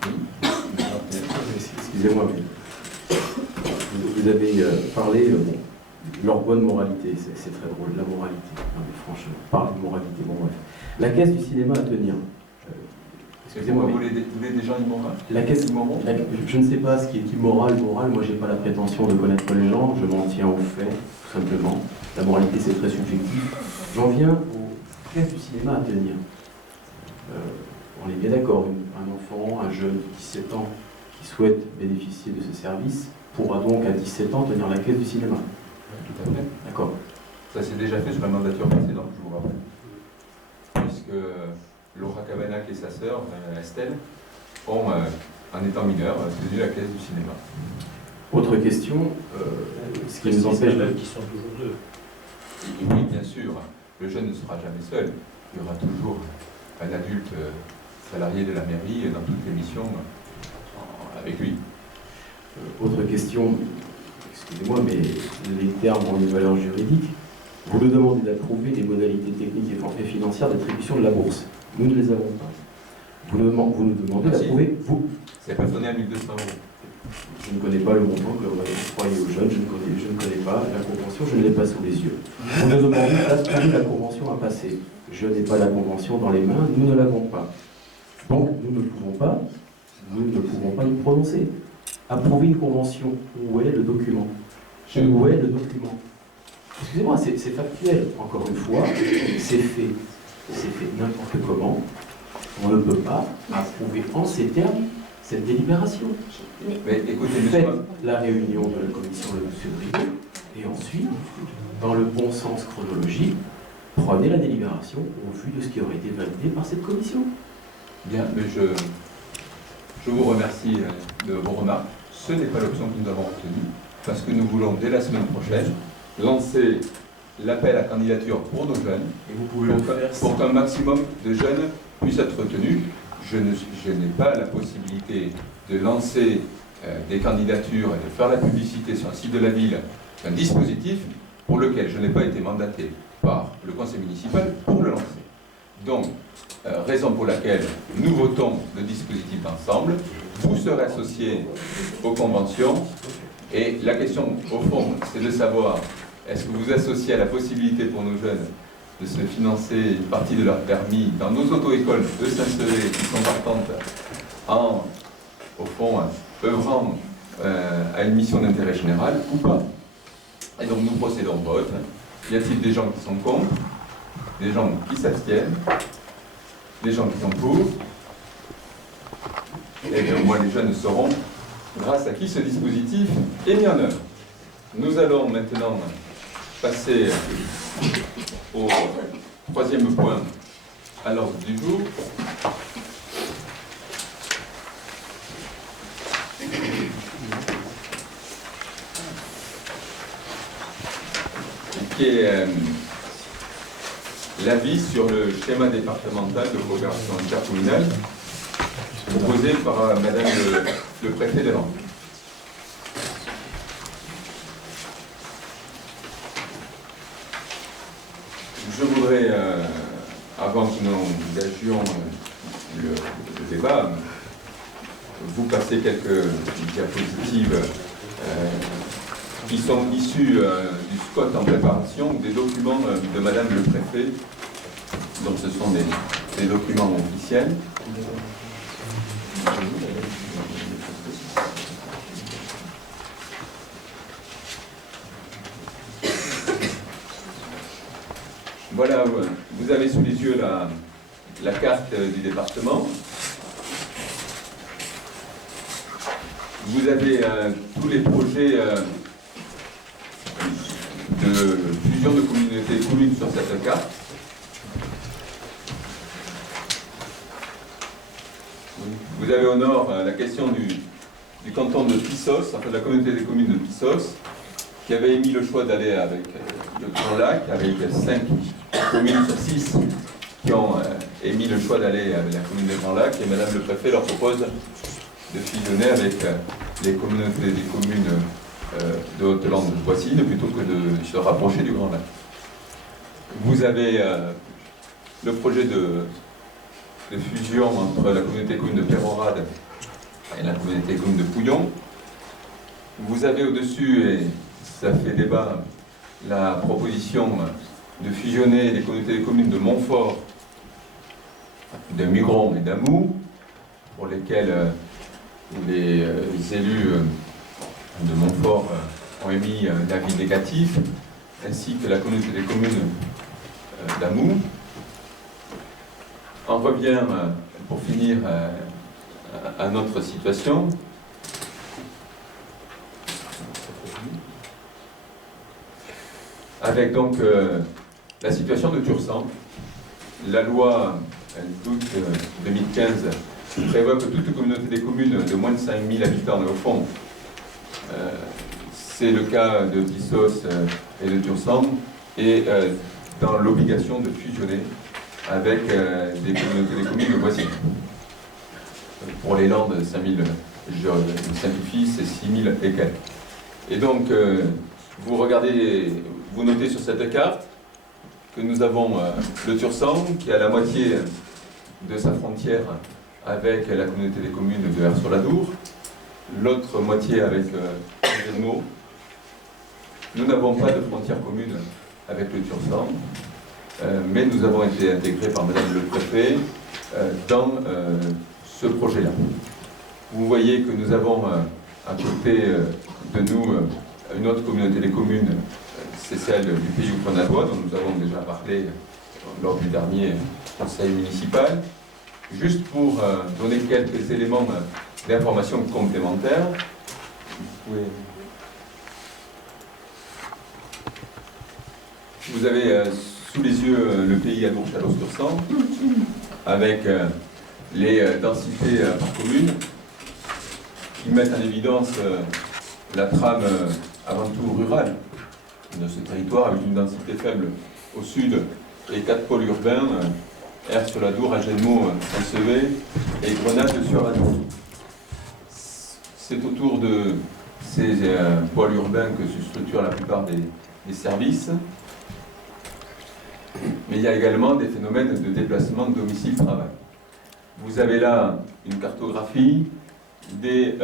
Oui. Excusez-moi, mais vous avez parlé de leur bonne moralité. C'est très drôle, la moralité. Non, mais franchement, parler de moralité, bon bref. La caisse du cinéma à tenir. Excusez-moi, vous voulez des gens immoraux? La caisse immorale, je ne sais pas ce qui est immoral, moral. Moi, j'ai pas la prétention de connaître les gens. Je m'en tiens aux faits, tout simplement. La moralité, c'est très subjectif. J'en viens aux caisses du cinéma à tenir. On est bien d'accord. Un enfant, un jeune de 17 ans qui souhaite bénéficier de ce service pourra donc à 17 ans tenir la caisse du cinéma. Tout à fait. D'accord. Ça s'est déjà fait sur la mandature précédente, je vous rappelle. Puisque Laura Cabanac et sa sœur, Estelle, ont, en étant mineurs, tenu la caisse du cinéma. Autre question, ce qui nous empêche de... qui sont toujours deux. Et oui, bien sûr, le jeune ne sera jamais seul. Il y aura toujours un adulte salarié de la mairie dans toutes les missions avec lui. Autre question, excusez-moi, mais les termes ont une valeur juridique. Vous nous demandez d'approuver les modalités techniques et financières d'attribution de la bourse. Nous ne les avons pas. Vous nous demandez d'approuver, vous. C'est plafonné à 1 200 €. Je ne connais pas le montant que vous octroyé aux jeunes, je ne connais pas la convention, je ne l'ai pas sous les yeux. Vous nous demandez d'approuver la convention à passer. Je n'ai pas la convention dans les mains, nous ne l'avons pas. Donc nous ne pouvons pas nous prononcer. Approuver une convention, où est le document? Où est le document? Excusez-moi, c'est factuel. Encore une fois, c'est fait n'importe comment. On ne peut pas approuver en ces termes cette délibération. Mais écoutez, Faites la réunion de la commission le 12 février et ensuite, dans le bon sens chronologique, prenez la délibération au vu de ce qui aurait été validé par cette commission. Bien, mais je vous remercie de vos remarques. Ce n'est pas l'option que nous avons retenue, parce que nous voulons, dès la semaine prochaine, lancer l'appel à candidature pour nos jeunes, Et vous pouvez pour qu'un maximum de jeunes puissent être retenus. Je n'ai pas la possibilité de lancer des candidatures et de faire la publicité sur le site de la ville d'un dispositif pour lequel je n'ai pas été mandaté par le conseil municipal pour le lancer. Donc, raison pour laquelle nous votons le dispositif ensemble. Vous serez associés aux conventions. Et la question, au fond, c'est de savoir, est-ce que vous associez à la possibilité pour nos jeunes de se financer une partie de leur permis dans nos auto-écoles de Saint-Sevé qui sont partantes en, au fond, œuvrant à une mission d'intérêt général ou pas? Et donc nous procédons au vote. Y a-t-il des gens qui sont contre? Des gens qui s'abstiennent? Des gens qui sont pour? Et bien moi les jeunes sauront grâce à qui ce dispositif est mis en œuvre. Nous allons maintenant passer au troisième point à l'ordre du jour. Qui est l'avis sur le schéma départemental de coopération intercommunale proposé par Madame le préfet de Landes. Je voudrais, avant que nous engagions le débat, vous passer quelques diapositives qui sont issus du SCOT en préparation, des documents de Madame le préfet. Donc ce sont des documents officiels. Voilà, vous avez sous les yeux la carte du département. Vous avez tous les projets de fusion de communautés communes sur cette carte. Vous avez au nord la question du canton de Pissos, enfin de la communauté des communes de Pissos, qui avait émis le choix d'aller avec le Grand Lac, avec 5 communes sur 6 qui ont émis le choix d'aller avec la commune de Grand Lac, et Madame le préfet leur propose de fusionner avec les communautés des communes de Haute-Lande-Poissy plutôt que de se rapprocher du Grand Lac. Vous avez le projet de fusion entre la communauté commune de Pérorade et la communauté commune de Pouillon. Vous avez au-dessus, et ça fait débat, la proposition de fusionner les communautés des communes de Montfort, de Mugron et d'Amou, pour lesquelles les élus de Montfort ont émis un avis négatif, ainsi que la communauté des communes d'Amou. On revient, pour finir, à notre situation. Avec donc la situation de Tursan. La loi d'août 2015 prévoit que toute communauté des communes de moins de 5000 habitants, mais au fond, c'est le cas de Pissos et de Tursan, est dans l'obligation de fusionner avec des communautés des communes de Poissy. Pour les Landes, 5000, je simplifie, c'est 6000 et quelques. Et donc, vous regardez, vous notez sur cette carte que nous avons le Tursan qui a la moitié de sa frontière avec la communauté des communes de Vers-sur-l'Adour, l'autre moitié avec Gémeaux. Nous n'avons pas de frontière commune avec le Tursan, mais nous avons été intégrés par Madame le préfet dans ce projet-là. Vous voyez que nous avons à côté de nous une autre communauté des communes, c'est celle du Pays Outre-Nadois, dont nous avons déjà parlé lors du dernier conseil municipal. Juste pour donner quelques éléments d'information complémentaires, vous avez sous les yeux le pays Adour-Chalosse-Tursan, avec les densités par commune, qui mettent en évidence la trame avant tout rurale de ce territoire, avec une densité faible au sud et 4 pôles urbains, Vers-sur-l'Adour, Agenmaux, Saint-Sevé et Grenade-sur-Adour. C'est autour de ces pôles urbains que se structurent la plupart des services. mais il y a également des phénomènes de déplacement de domicile-travail. Vous avez là une cartographie des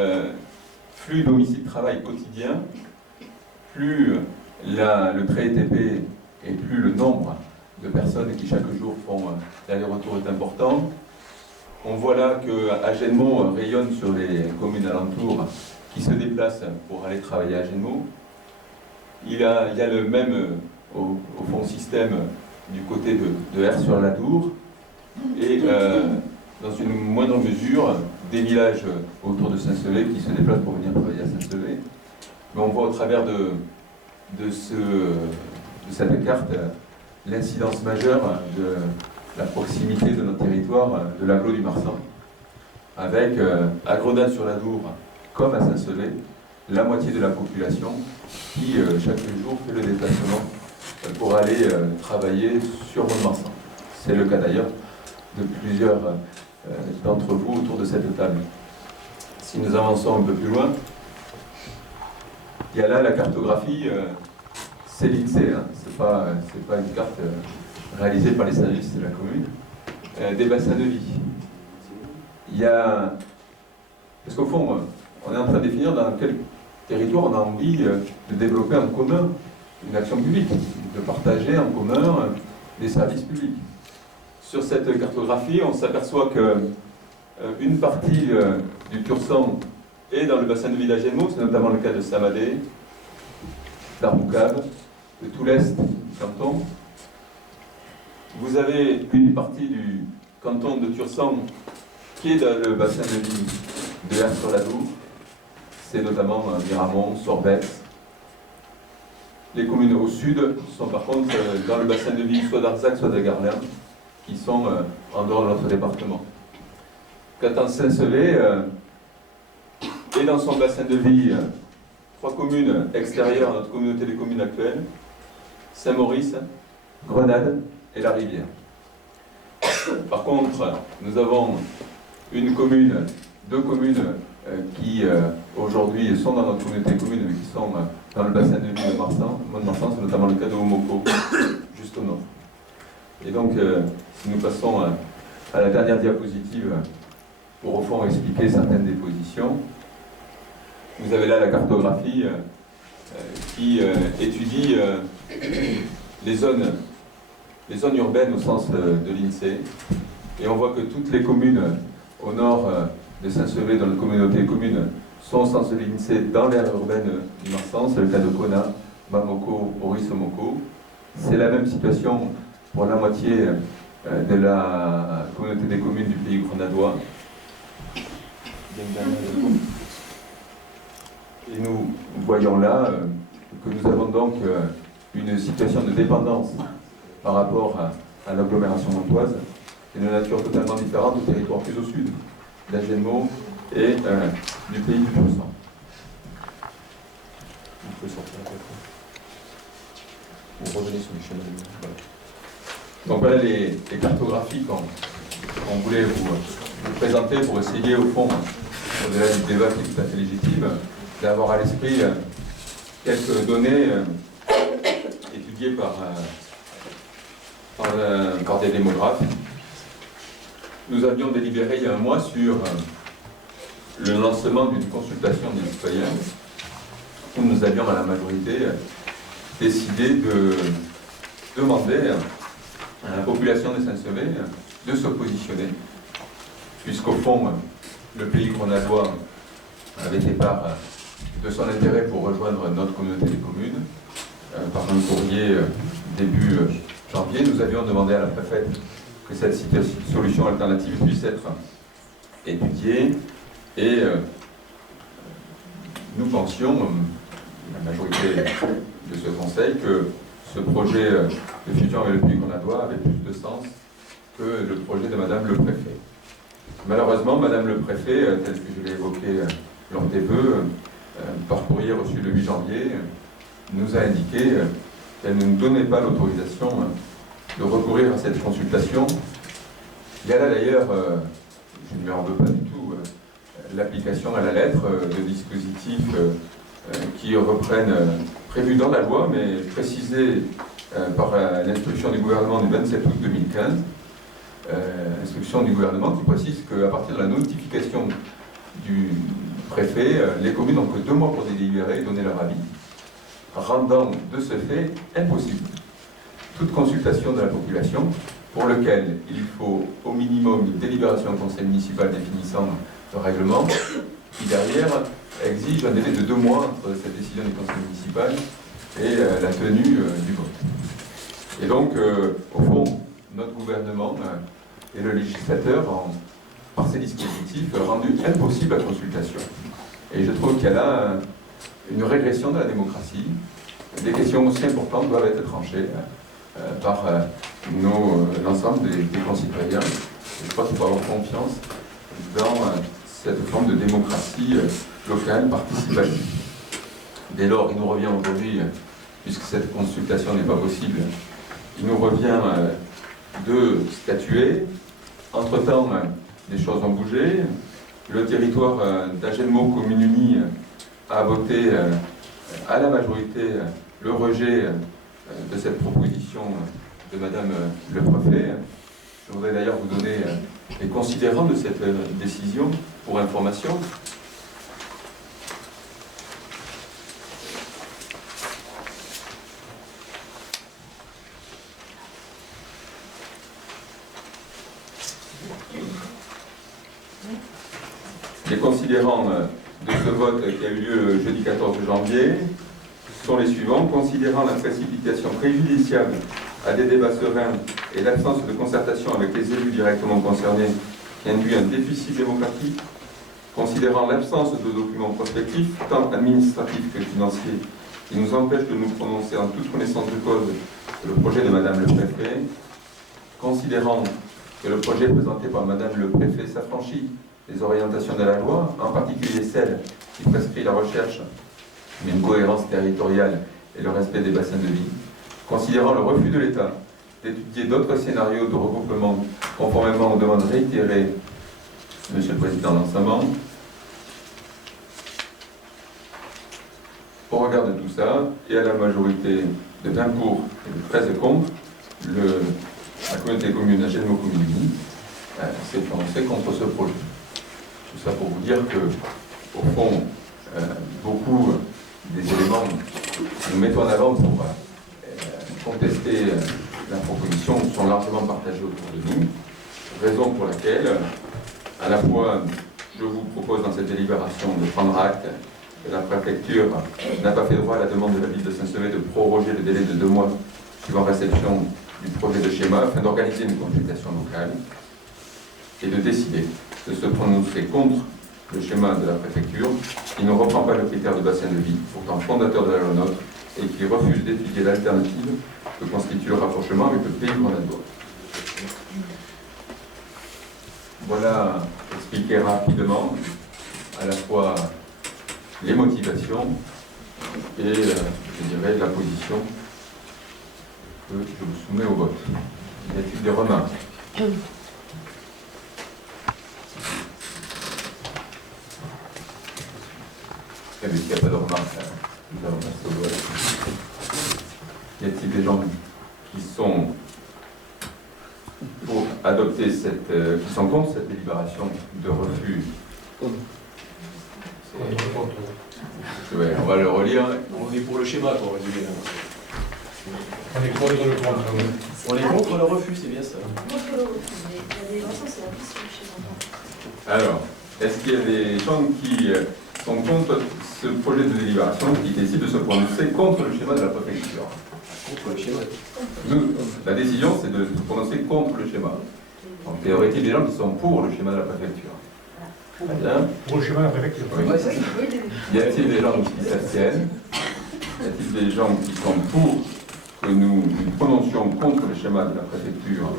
flux domicile-travail quotidiens. Plus le trait est épais et plus le nombre de personnes qui chaque jour font l'aller-retour est important. On voit là qu'Agenmo rayonne sur les communes alentours qui se déplacent pour aller travailler à Agenmo. Il y a le même, au fond, système du côté de R-sur-la-Dour et dans une moindre mesure des villages autour de Saint-Sevé qui se déplacent pour venir travailler à Saint-Sevé. Mais on voit au travers de cette carte l'incidence majeure de la proximité de notre territoire, de l'agglo du Marsan, avec à Grenade-sur-la-Dour comme à Saint-Sevé, la moitié de la population qui chaque jour fait le déplacement pour aller travailler sur Mont-de-Marsan. C'est le cas d'ailleurs de plusieurs d'entre vous autour de cette table. Si nous avançons un peu plus loin, il y a là la cartographie, c'est l'INSEE, hein, c'est pas une carte réalisée par les services de la commune, des bassins de vie. Il y a, parce qu'au fond, on est en train de définir dans quel territoire on a envie de développer en commun une action publique, de partager en commun des services publics. Sur cette cartographie, on s'aperçoit qu'une partie du Tursan est dans le bassin de vie d'Agenmo, c'est notamment le cas de Samadé, d'Arboucave, de tout l'est du canton. Vous avez une partie du canton de Tursan qui est dans le bassin de vie de R-sur-la-Dour, c'est notamment Miramont, Sorbès. Les communes au sud sont par contre dans le bassin de vie soit d'Arzac, soit de Garlin, qui sont en dehors de notre département. Quant à Saint-Sevé, et dans son bassin de vie, 3 communes extérieures à notre communauté des communes actuelle, Saint-Maurice, Grenade et La Rivière. Par contre, nous avons deux communes qui aujourd'hui sont dans notre communauté de communes, mais qui sont dans le bassin de vie de Mont-de-Marsan, c'est notamment le cas de Homoko, juste au nord. Et donc, si nous passons à la dernière diapositive, pour au fond expliquer certaines des positions, vous avez là la cartographie qui étudie les zones urbaines au sens de l'INSEE. Et on voit que toutes les communes au nord de Saint-Sevé, dans la communauté commune, sont au sens de l'INSEE dans l'aire urbaine du Marsan. C'est le cas de Kona, Bamako, Orisomoko. C'est la même situation pour la moitié de la communauté des communes du pays grenadiois. Et nous voyons là que nous avons donc une situation de dépendance par rapport à l'agglomération montoise et de nature totalement différente au territoire plus au sud d'Agenmo et du pays du Tursan. Vous pouvez sortir un peu. Vous revenez sur les schémas. Voilà. Donc voilà les cartographies qu'on voulait vous présenter pour essayer au fond, au-delà du débat qui est tout à fait légitime, d'avoir à l'esprit quelques données étudiées par des démographes. Nous avions délibéré il y a un mois sur le lancement d'une consultation des citoyens où nous avions à la majorité décidé de demander à la population de Saint-Sevé de se positionner, puisqu'au fond, le pays grenadiois avait fait part de son intérêt pour rejoindre notre communauté des communes. Par un courrier début janvier, nous avions demandé à la préfète que cette solution alternative puisse être étudiée et nous pensions, la majorité de ce conseil, que ce projet de fusion avec le pays grenadiois avait plus de sens que le projet de Madame le Préfet. Malheureusement, Madame le Préfet, tel que je l'ai évoqué lors des vœux, par courrier reçu le 8 janvier, nous a indiqué qu'elle ne nous donnait pas l'autorisation de recourir à cette consultation. Il y a là d'ailleurs, je ne lui en veux pas du tout, l'application à la lettre de dispositifs qui reprennent, prévus dans la loi, mais précisés par l'instruction du gouvernement du 27 août 2015, instruction du gouvernement qui précise qu'à partir de la notification du préfet, les communes n'ont que 2 mois pour délibérer et donner leur avis, rendant de ce fait impossible toute consultation de la population, pour lequel il faut au minimum une délibération au conseil municipal définissant le règlement, qui derrière exige un délai de 2 mois entre cette décision du conseil municipal et la tenue du vote. Et donc, au fond, notre gouvernement et le législateur, par ces dispositifs, rendu impossible la consultation. Et je trouve qu'il y a là une régression de la démocratie. Des questions aussi importantes doivent être tranchées par l'ensemble des concitoyens. Et je crois qu'il faut avoir confiance dans cette forme de démocratie locale, participative. Dès lors, il nous revient aujourd'hui, puisque cette consultation n'est pas possible, il nous revient de statuer. Entre-temps, les choses ont bougé. Le territoire d'Agenmo Commune Unie a voté à la majorité le rejet de cette proposition de Madame le Préfet. Je voudrais d'ailleurs vous donner les considérants de cette décision pour information. Les considérants de ce vote qui a eu lieu jeudi 14 janvier sont les suivants. Considérant la précipitation préjudiciable à des débats sereins et l'absence de concertation avec les élus directement concernés qui induit un déficit démocratique, considérant l'absence de documents prospectifs, tant administratifs que financiers, qui nous empêchent de nous prononcer en toute connaissance de cause sur le projet de Madame le Préfet, considérant que le projet présenté par Madame le Préfet s'affranchit des orientations de la loi, en particulier celle qui prescrit la recherche d'une cohérence territoriale et le respect des bassins de vie, considérant le refus de l'État d'étudier d'autres scénarios de regroupement conformément aux demandes réitérées, Monsieur le Président l'ensemble. Au regard de tout ça, et à la majorité de 20 pour et de 13 contre, la communauté commune Agenmo Commune Unie s'est prononcée contre ce projet. Tout ça pour vous dire que, au fond, beaucoup des éléments que nous mettons en avant pour contester la proposition sont largement partagés autour de nous, raison pour laquelle, à la fois, je vous propose dans cette délibération de prendre acte que la préfecture n'a pas fait droit à la demande de la ville de Saint-Sevé de proroger le délai de 2 mois suivant réception du projet de schéma afin d'organiser une consultation locale et de décider de se prononcer contre le schéma de la préfecture qui ne reprend pas le critère de bassin de vie, pourtant fondateur de la loi NOTRe, et qui refuse d'étudier l'alternative que constitue le rapprochement avec le pays grenadinois. Voilà expliquer rapidement à la fois les motivations et, je dirais, la position que je vous soumets au vote. Y a-t-il des remarques ? S'il n'y a pas de remarques, nous allons passer au vote. Y a-t-il des gens qui sont pour adopter qui sont contre cette délibération de refus? Ouais, on va le relire. On est pour le schéma, pour résumer. On est contre le contre. On est contre le refus, c'est bien ça. Contre le refus, mais la délibération, c'est la plus sur le schéma. Alors, est-ce qu'il y a des gens qui sont contre ce projet de délibération, qui décident de se prononcer contre le schéma de la préfecture? Contre le schéma. Nous, la décision, c'est de se prononcer contre le schéma. Donc, il y aurait-il des gens qui sont pour le schéma de la préfecture? Très bien. Pour le schéma de la préfecture. Oui. Ouais, c'est ça. Y a-t-il des gens qui s'abstiennent? Y a-t-il des gens qui sont pour que nous nous prononcions contre le schéma de la préfecture?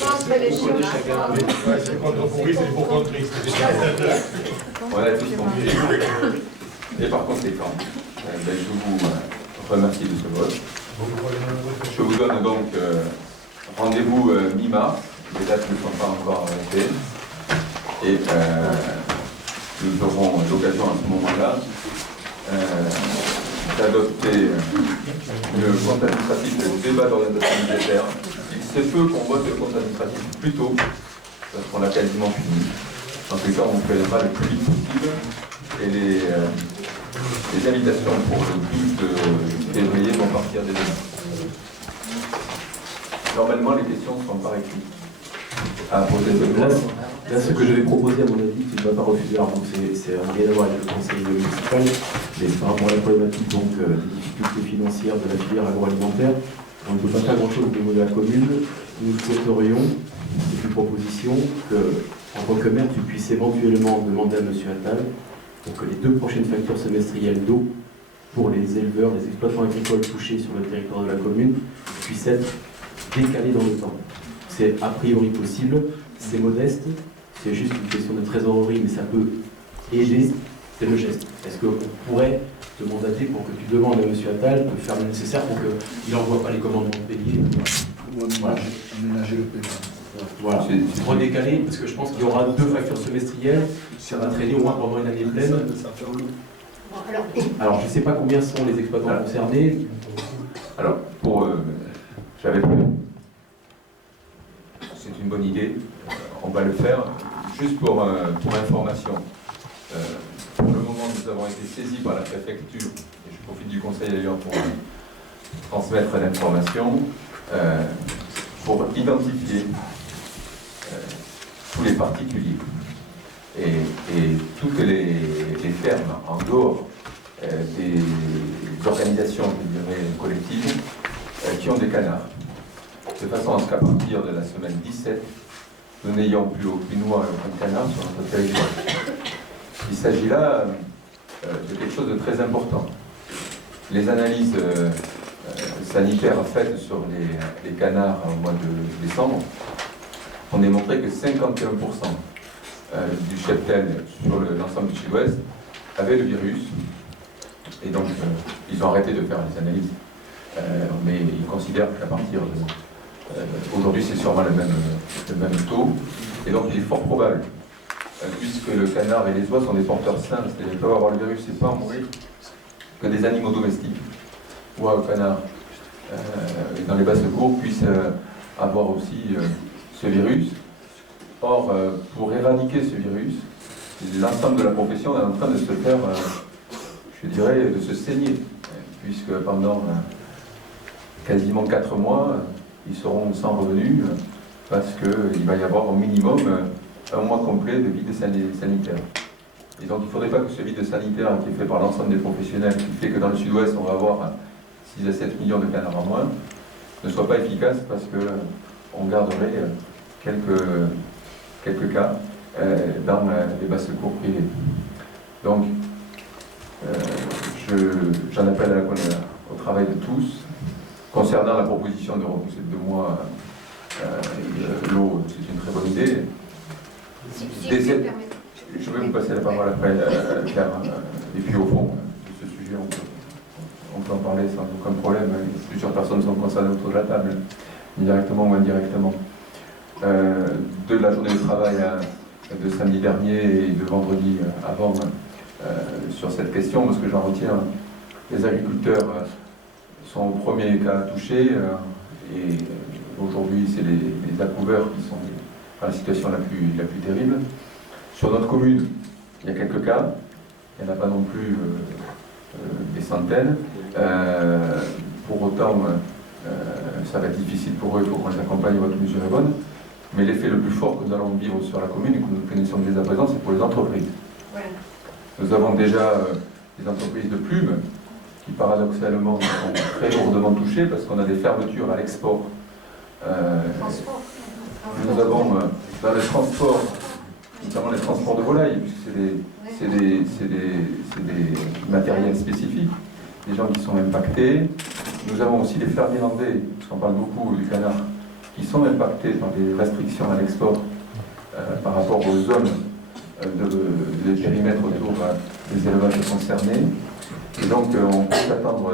Contre les schémas. Ouais, c'est contre pour oui, c'est pour contrer. On a tous compris. Et par conséquent, je vous remercie de ce vote. Je vous donne donc rendez-vous mi-mars. Les dates ne sont pas encore arrêtées. Et nous aurons l'occasion à ce moment-là d'adopter le compte administratif et le débat d'orientation budgétaire. Il se peut qu'on vote le compte administratif plus tôt, parce qu'on a quasiment fini. En tout cas, on fera le plus vite possible. Et les invitations pour le 12 février vont partir dès demain. Normalement, les questions sont par écrit. À poser Là, ce que je vais proposer, à mon avis, tu ne vas pas refuser, alors c'est rien à voir avec le conseil municipal, mais c'est par rapport à la problématique donc, des difficultés financières de la filière agroalimentaire. On ne peut pas faire grand-chose au niveau de la commune. Nous souhaiterions, c'est une proposition, que, en tant que maire, tu puisses éventuellement demander à M. Attal pour que les 2 prochaines factures semestrielles d'eau pour les éleveurs, les exploitants agricoles touchés sur le territoire de la commune puissent être décalées dans le temps. C'est a priori possible, c'est modeste, c'est juste une question de trésorerie, mais ça peut aider, c'est le geste. Est-ce qu'on pourrait te mandater pour que tu demandes à M. Attal de faire le nécessaire pour qu'il n'envoie pas les commandements de payer? Voilà. Aménager le paiement. Voilà, c'est redécalé, parce que je pense qu'il y aura 2 factures semestrielles, ça va traîner au moins pendant une année pleine. Alors, je ne sais pas combien sont les exploitants concernés. Alors, j'avais c'est une bonne idée, on va le faire. Juste pour information, pour le moment, nous avons été saisis par la préfecture, et je profite du conseil d'ailleurs pour transmettre l'information, pour identifier tous les particuliers et toutes les fermes en dehors des organisations, je dirais, collectives qui ont des canards. De façon à ce qu'à partir de la semaine 17, nous n'ayons plus aucune oie et aucun canard sur notre territoire. Il s'agit là de quelque chose de très important. Les analyses sanitaires faites sur les canards au mois de décembre ont démontré que 51% du cheptel sur l'ensemble du sud-ouest avait le virus. Et donc, ils ont arrêté de faire les analyses. Mais ils considèrent qu'à partir aujourd'hui, c'est sûrement le même taux. Et donc, il est fort probable, puisque le canard et les oies sont des porteurs sains, c'est-à-dire qu'ils peuvent avoir le virus et pas en mourir, que des animaux domestiques, oies ou canards, dans les basses-cours, puissent avoir aussi ce virus. Or, pour éradiquer ce virus, l'ensemble de la profession est en train de se faire, je dirais, de se saigner, puisque pendant quasiment 4 mois, ils seront sans revenus, parce qu'il va y avoir au minimum un mois complet de vide sanitaire. Et donc il ne faudrait pas que ce vide sanitaire qui est fait par l'ensemble des professionnels, qui fait que dans le sud-ouest, on va avoir 6 à 7 millions de canards en moins, ne soit pas efficace parce qu'on garderait quelques cas dans les basses-cours privées. Donc, j'en appelle au travail de tous. Concernant la proposition de repousser de 2 mois l'eau, c'est une très bonne idée. Je vais vous passer la parole après, Claire. Et puis au fond, de ce sujet, on peut en parler sans aucun problème. Plusieurs personnes sont concernées autour de la table, directement ou indirectement. De la journée de travail de samedi dernier et de vendredi avant sur cette question, parce que j'en retiens, les agriculteurs sont au premier cas touchés et aujourd'hui c'est les approuveurs qui sont dans la situation la plus terrible. Sur notre commune, il y a quelques cas, il n'y en a pas non plus des centaines. Pour autant, ça va être difficile pour eux, il faut qu'on les accompagne, votre mesure est bonne. Mais l'effet le plus fort que nous allons vivre sur la commune et que nous connaissons dès à présent, c'est pour les entreprises. Voilà. Nous avons déjà des entreprises de plumes qui paradoxalement sont très lourdement touchées parce qu'on a des fermetures à l'export. Transport. Nous avons dans le transport, notamment les transports de volailles, puisque c'est des matériels spécifiques, des gens qui sont impactés. Nous avons aussi des fermes irlandais, parce qu'on parle beaucoup du canard, qui sont impactés par des restrictions à l'export par rapport aux zones de périmètre autour des élevages concernés. Et donc on peut s'attendre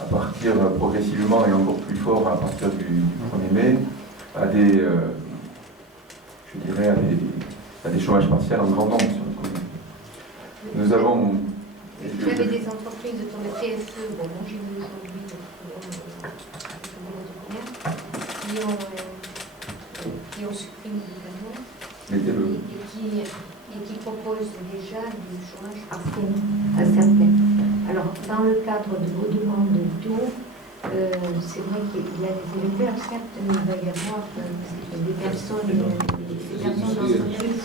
à partir progressivement et encore plus fort à partir du 1er mai à des, je dirais, à des chômages partiels en grand nombre sur notre commune. Nous avons Vous avez des entreprises comme le TFE, bon, moi j'ai vu aujourd'hui qui ont supprimé l'également Mettez-le. et qui proposent déjà du chômage partiel à certains. Alors, dans le cadre de vos demandes d'eau, c'est vrai qu'il y a des électeurs, certes, mais il va y avoir des personnes d'entreprise.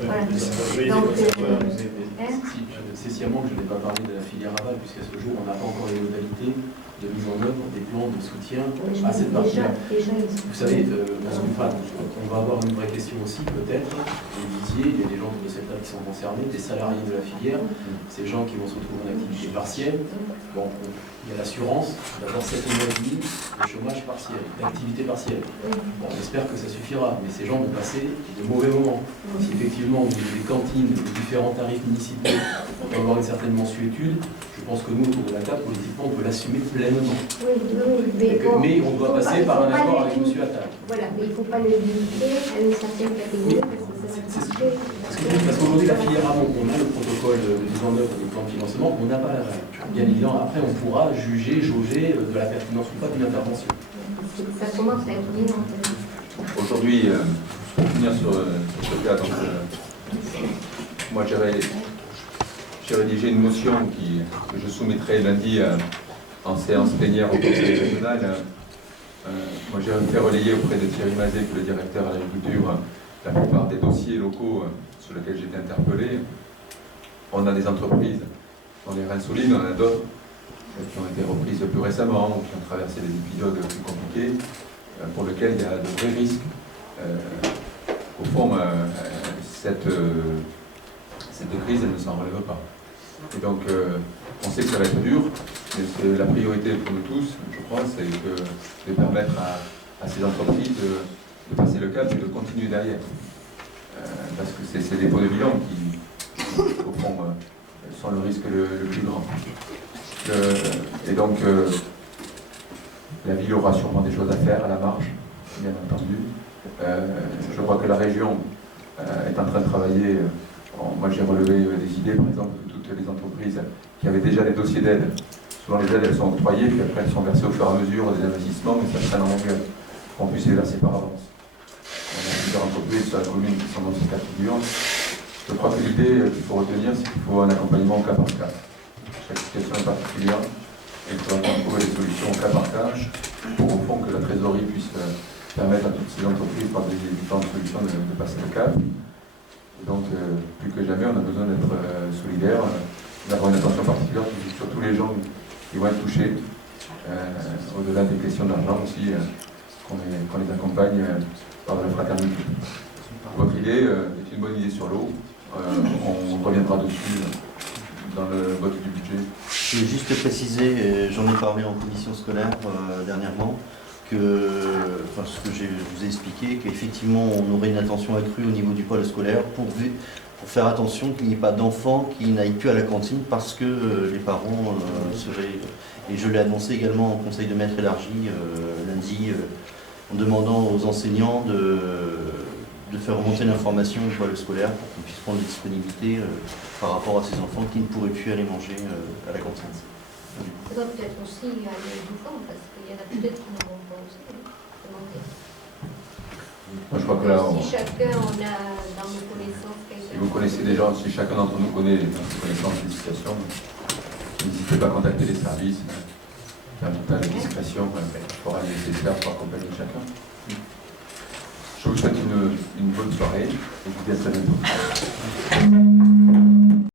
Voilà. Donc, c'est sciemment que je n'ai pas parlé de la filière aval, puisqu'à ce jour, on n'a pas encore les modalités de mise en œuvre des plans de soutien à cette partie-là. Vous savez, on va avoir une vraie question aussi, peut-être. Vous disiez, il y a des gens de cette table qui sont concernés, des salariés de la filière, ces gens qui vont se retrouver en activité partielle. Bon, il y a l'assurance d'avoir 7 mois et demi de chômage partiel, d'activité partielle. Bon, on espère que ça suffira, mais ces gens vont passer de mauvais moments. Si effectivement, vous avez des cantines, les différents tarifs municipaux, on peut avoir une certaine mensuétude, je pense que nous, autour de la table, politiquement, on peut l'assumer pleinement. Mais on doit passer par un accord avec M. Attal. Voilà, mais il ne faut pas le limiter à une certaine catégorie, parce que ça va marcher. Parce qu'aujourd'hui, la filière amont, on a le protocole de mise en œuvre des plans de financement, on n'a pas la règle. Bien évidemment, après, on pourra juger, jauger de la pertinence ou pas d'une intervention. Ça commence à être bien. Aujourd'hui, pour finir sur ce cas, donc, moi j'ai rédigé une motion que je soumettrai lundi en séance plénière au Conseil régional. Moi j'ai fait relayer auprès de Thierry Mazet, qui est le directeur à l'agriculture, la plupart des dossiers locaux sur lesquels j'ai été interpellé. On a des entreprises dans les Reins-Solides, on en a d'autres qui ont été reprises plus récemment ou qui ont traversé des épisodes plus compliqués pour lesquels il y a de vrais risques. Au fond, cette crise, elle ne s'en relève pas. Et donc, on sait que ça va être dur, mais c'est la priorité pour nous tous, je crois, c'est de permettre à ces entreprises de passer le cap et de continuer derrière. Parce que c'est ces dépôts de bilan qui, au fond, sont le risque le plus grand. Et donc, la ville aura sûrement des choses à faire à la marge, bien entendu. Je crois que la région est en train de travailler. Moi, j'ai relevé des idées, par exemple, que toutes les entreprises qui avaient déjà des dossiers d'aide, souvent les aides, elles sont octroyées, puis après, elles sont versées au fur et à mesure des investissements, mais ça traîne en longueur, qu'on puisse les verser par avance. On a plusieurs entreprises sur la commune qui sont dans ce cas de figure. Je crois que l'idée qu'il faut retenir, c'est qu'il faut un accompagnement au cas par cas. Chaque situation est particulière, et il faudra trouver des solutions au cas par cas, pour au fond que la trésorerie puisse permettre à toutes ces entreprises, par des différentes solutions, de passer le cap. Et donc, plus que jamais, on a besoin d'être solidaire, d'avoir une attention particulière sur tous les gens qui vont être touchés, au-delà des questions d'argent aussi, qu'on les accompagne par de la fraternité. Votre idée est une bonne idée sur l'eau. On reviendra dessus dans le vote du budget. Je vais juste préciser, j'en ai parlé en commission scolaire dernièrement, ce que je vous ai expliqué, qu'effectivement on aurait une attention accrue au niveau du pôle scolaire pour faire attention qu'il n'y ait pas d'enfants qui n'aillent plus à la cantine parce que les parents seraient... Et je l'ai annoncé également en conseil de maître élargi lundi, en demandant aux enseignants de faire remonter l'information du pôle scolaire pour qu'on puisse prendre des disponibilités par rapport à ces enfants qui ne pourraient plus aller manger à la cantine. Ça doit peut-être aussi aller du fond, parce qu'il y en a peut-être qui n'en vont pas aussi. Moi, je crois que là, si chacun on a dans nos connaissances quelqu'un. Si vous connaissez des gens, si chacun d'entre nous connaît dans ses connaissances des situations, n'hésitez pas à contacter les services, faire une totale discrétion, il faudra le nécessaire pour accompagner chacun. Je vous souhaite une bonne soirée et je vous dis à très bientôt.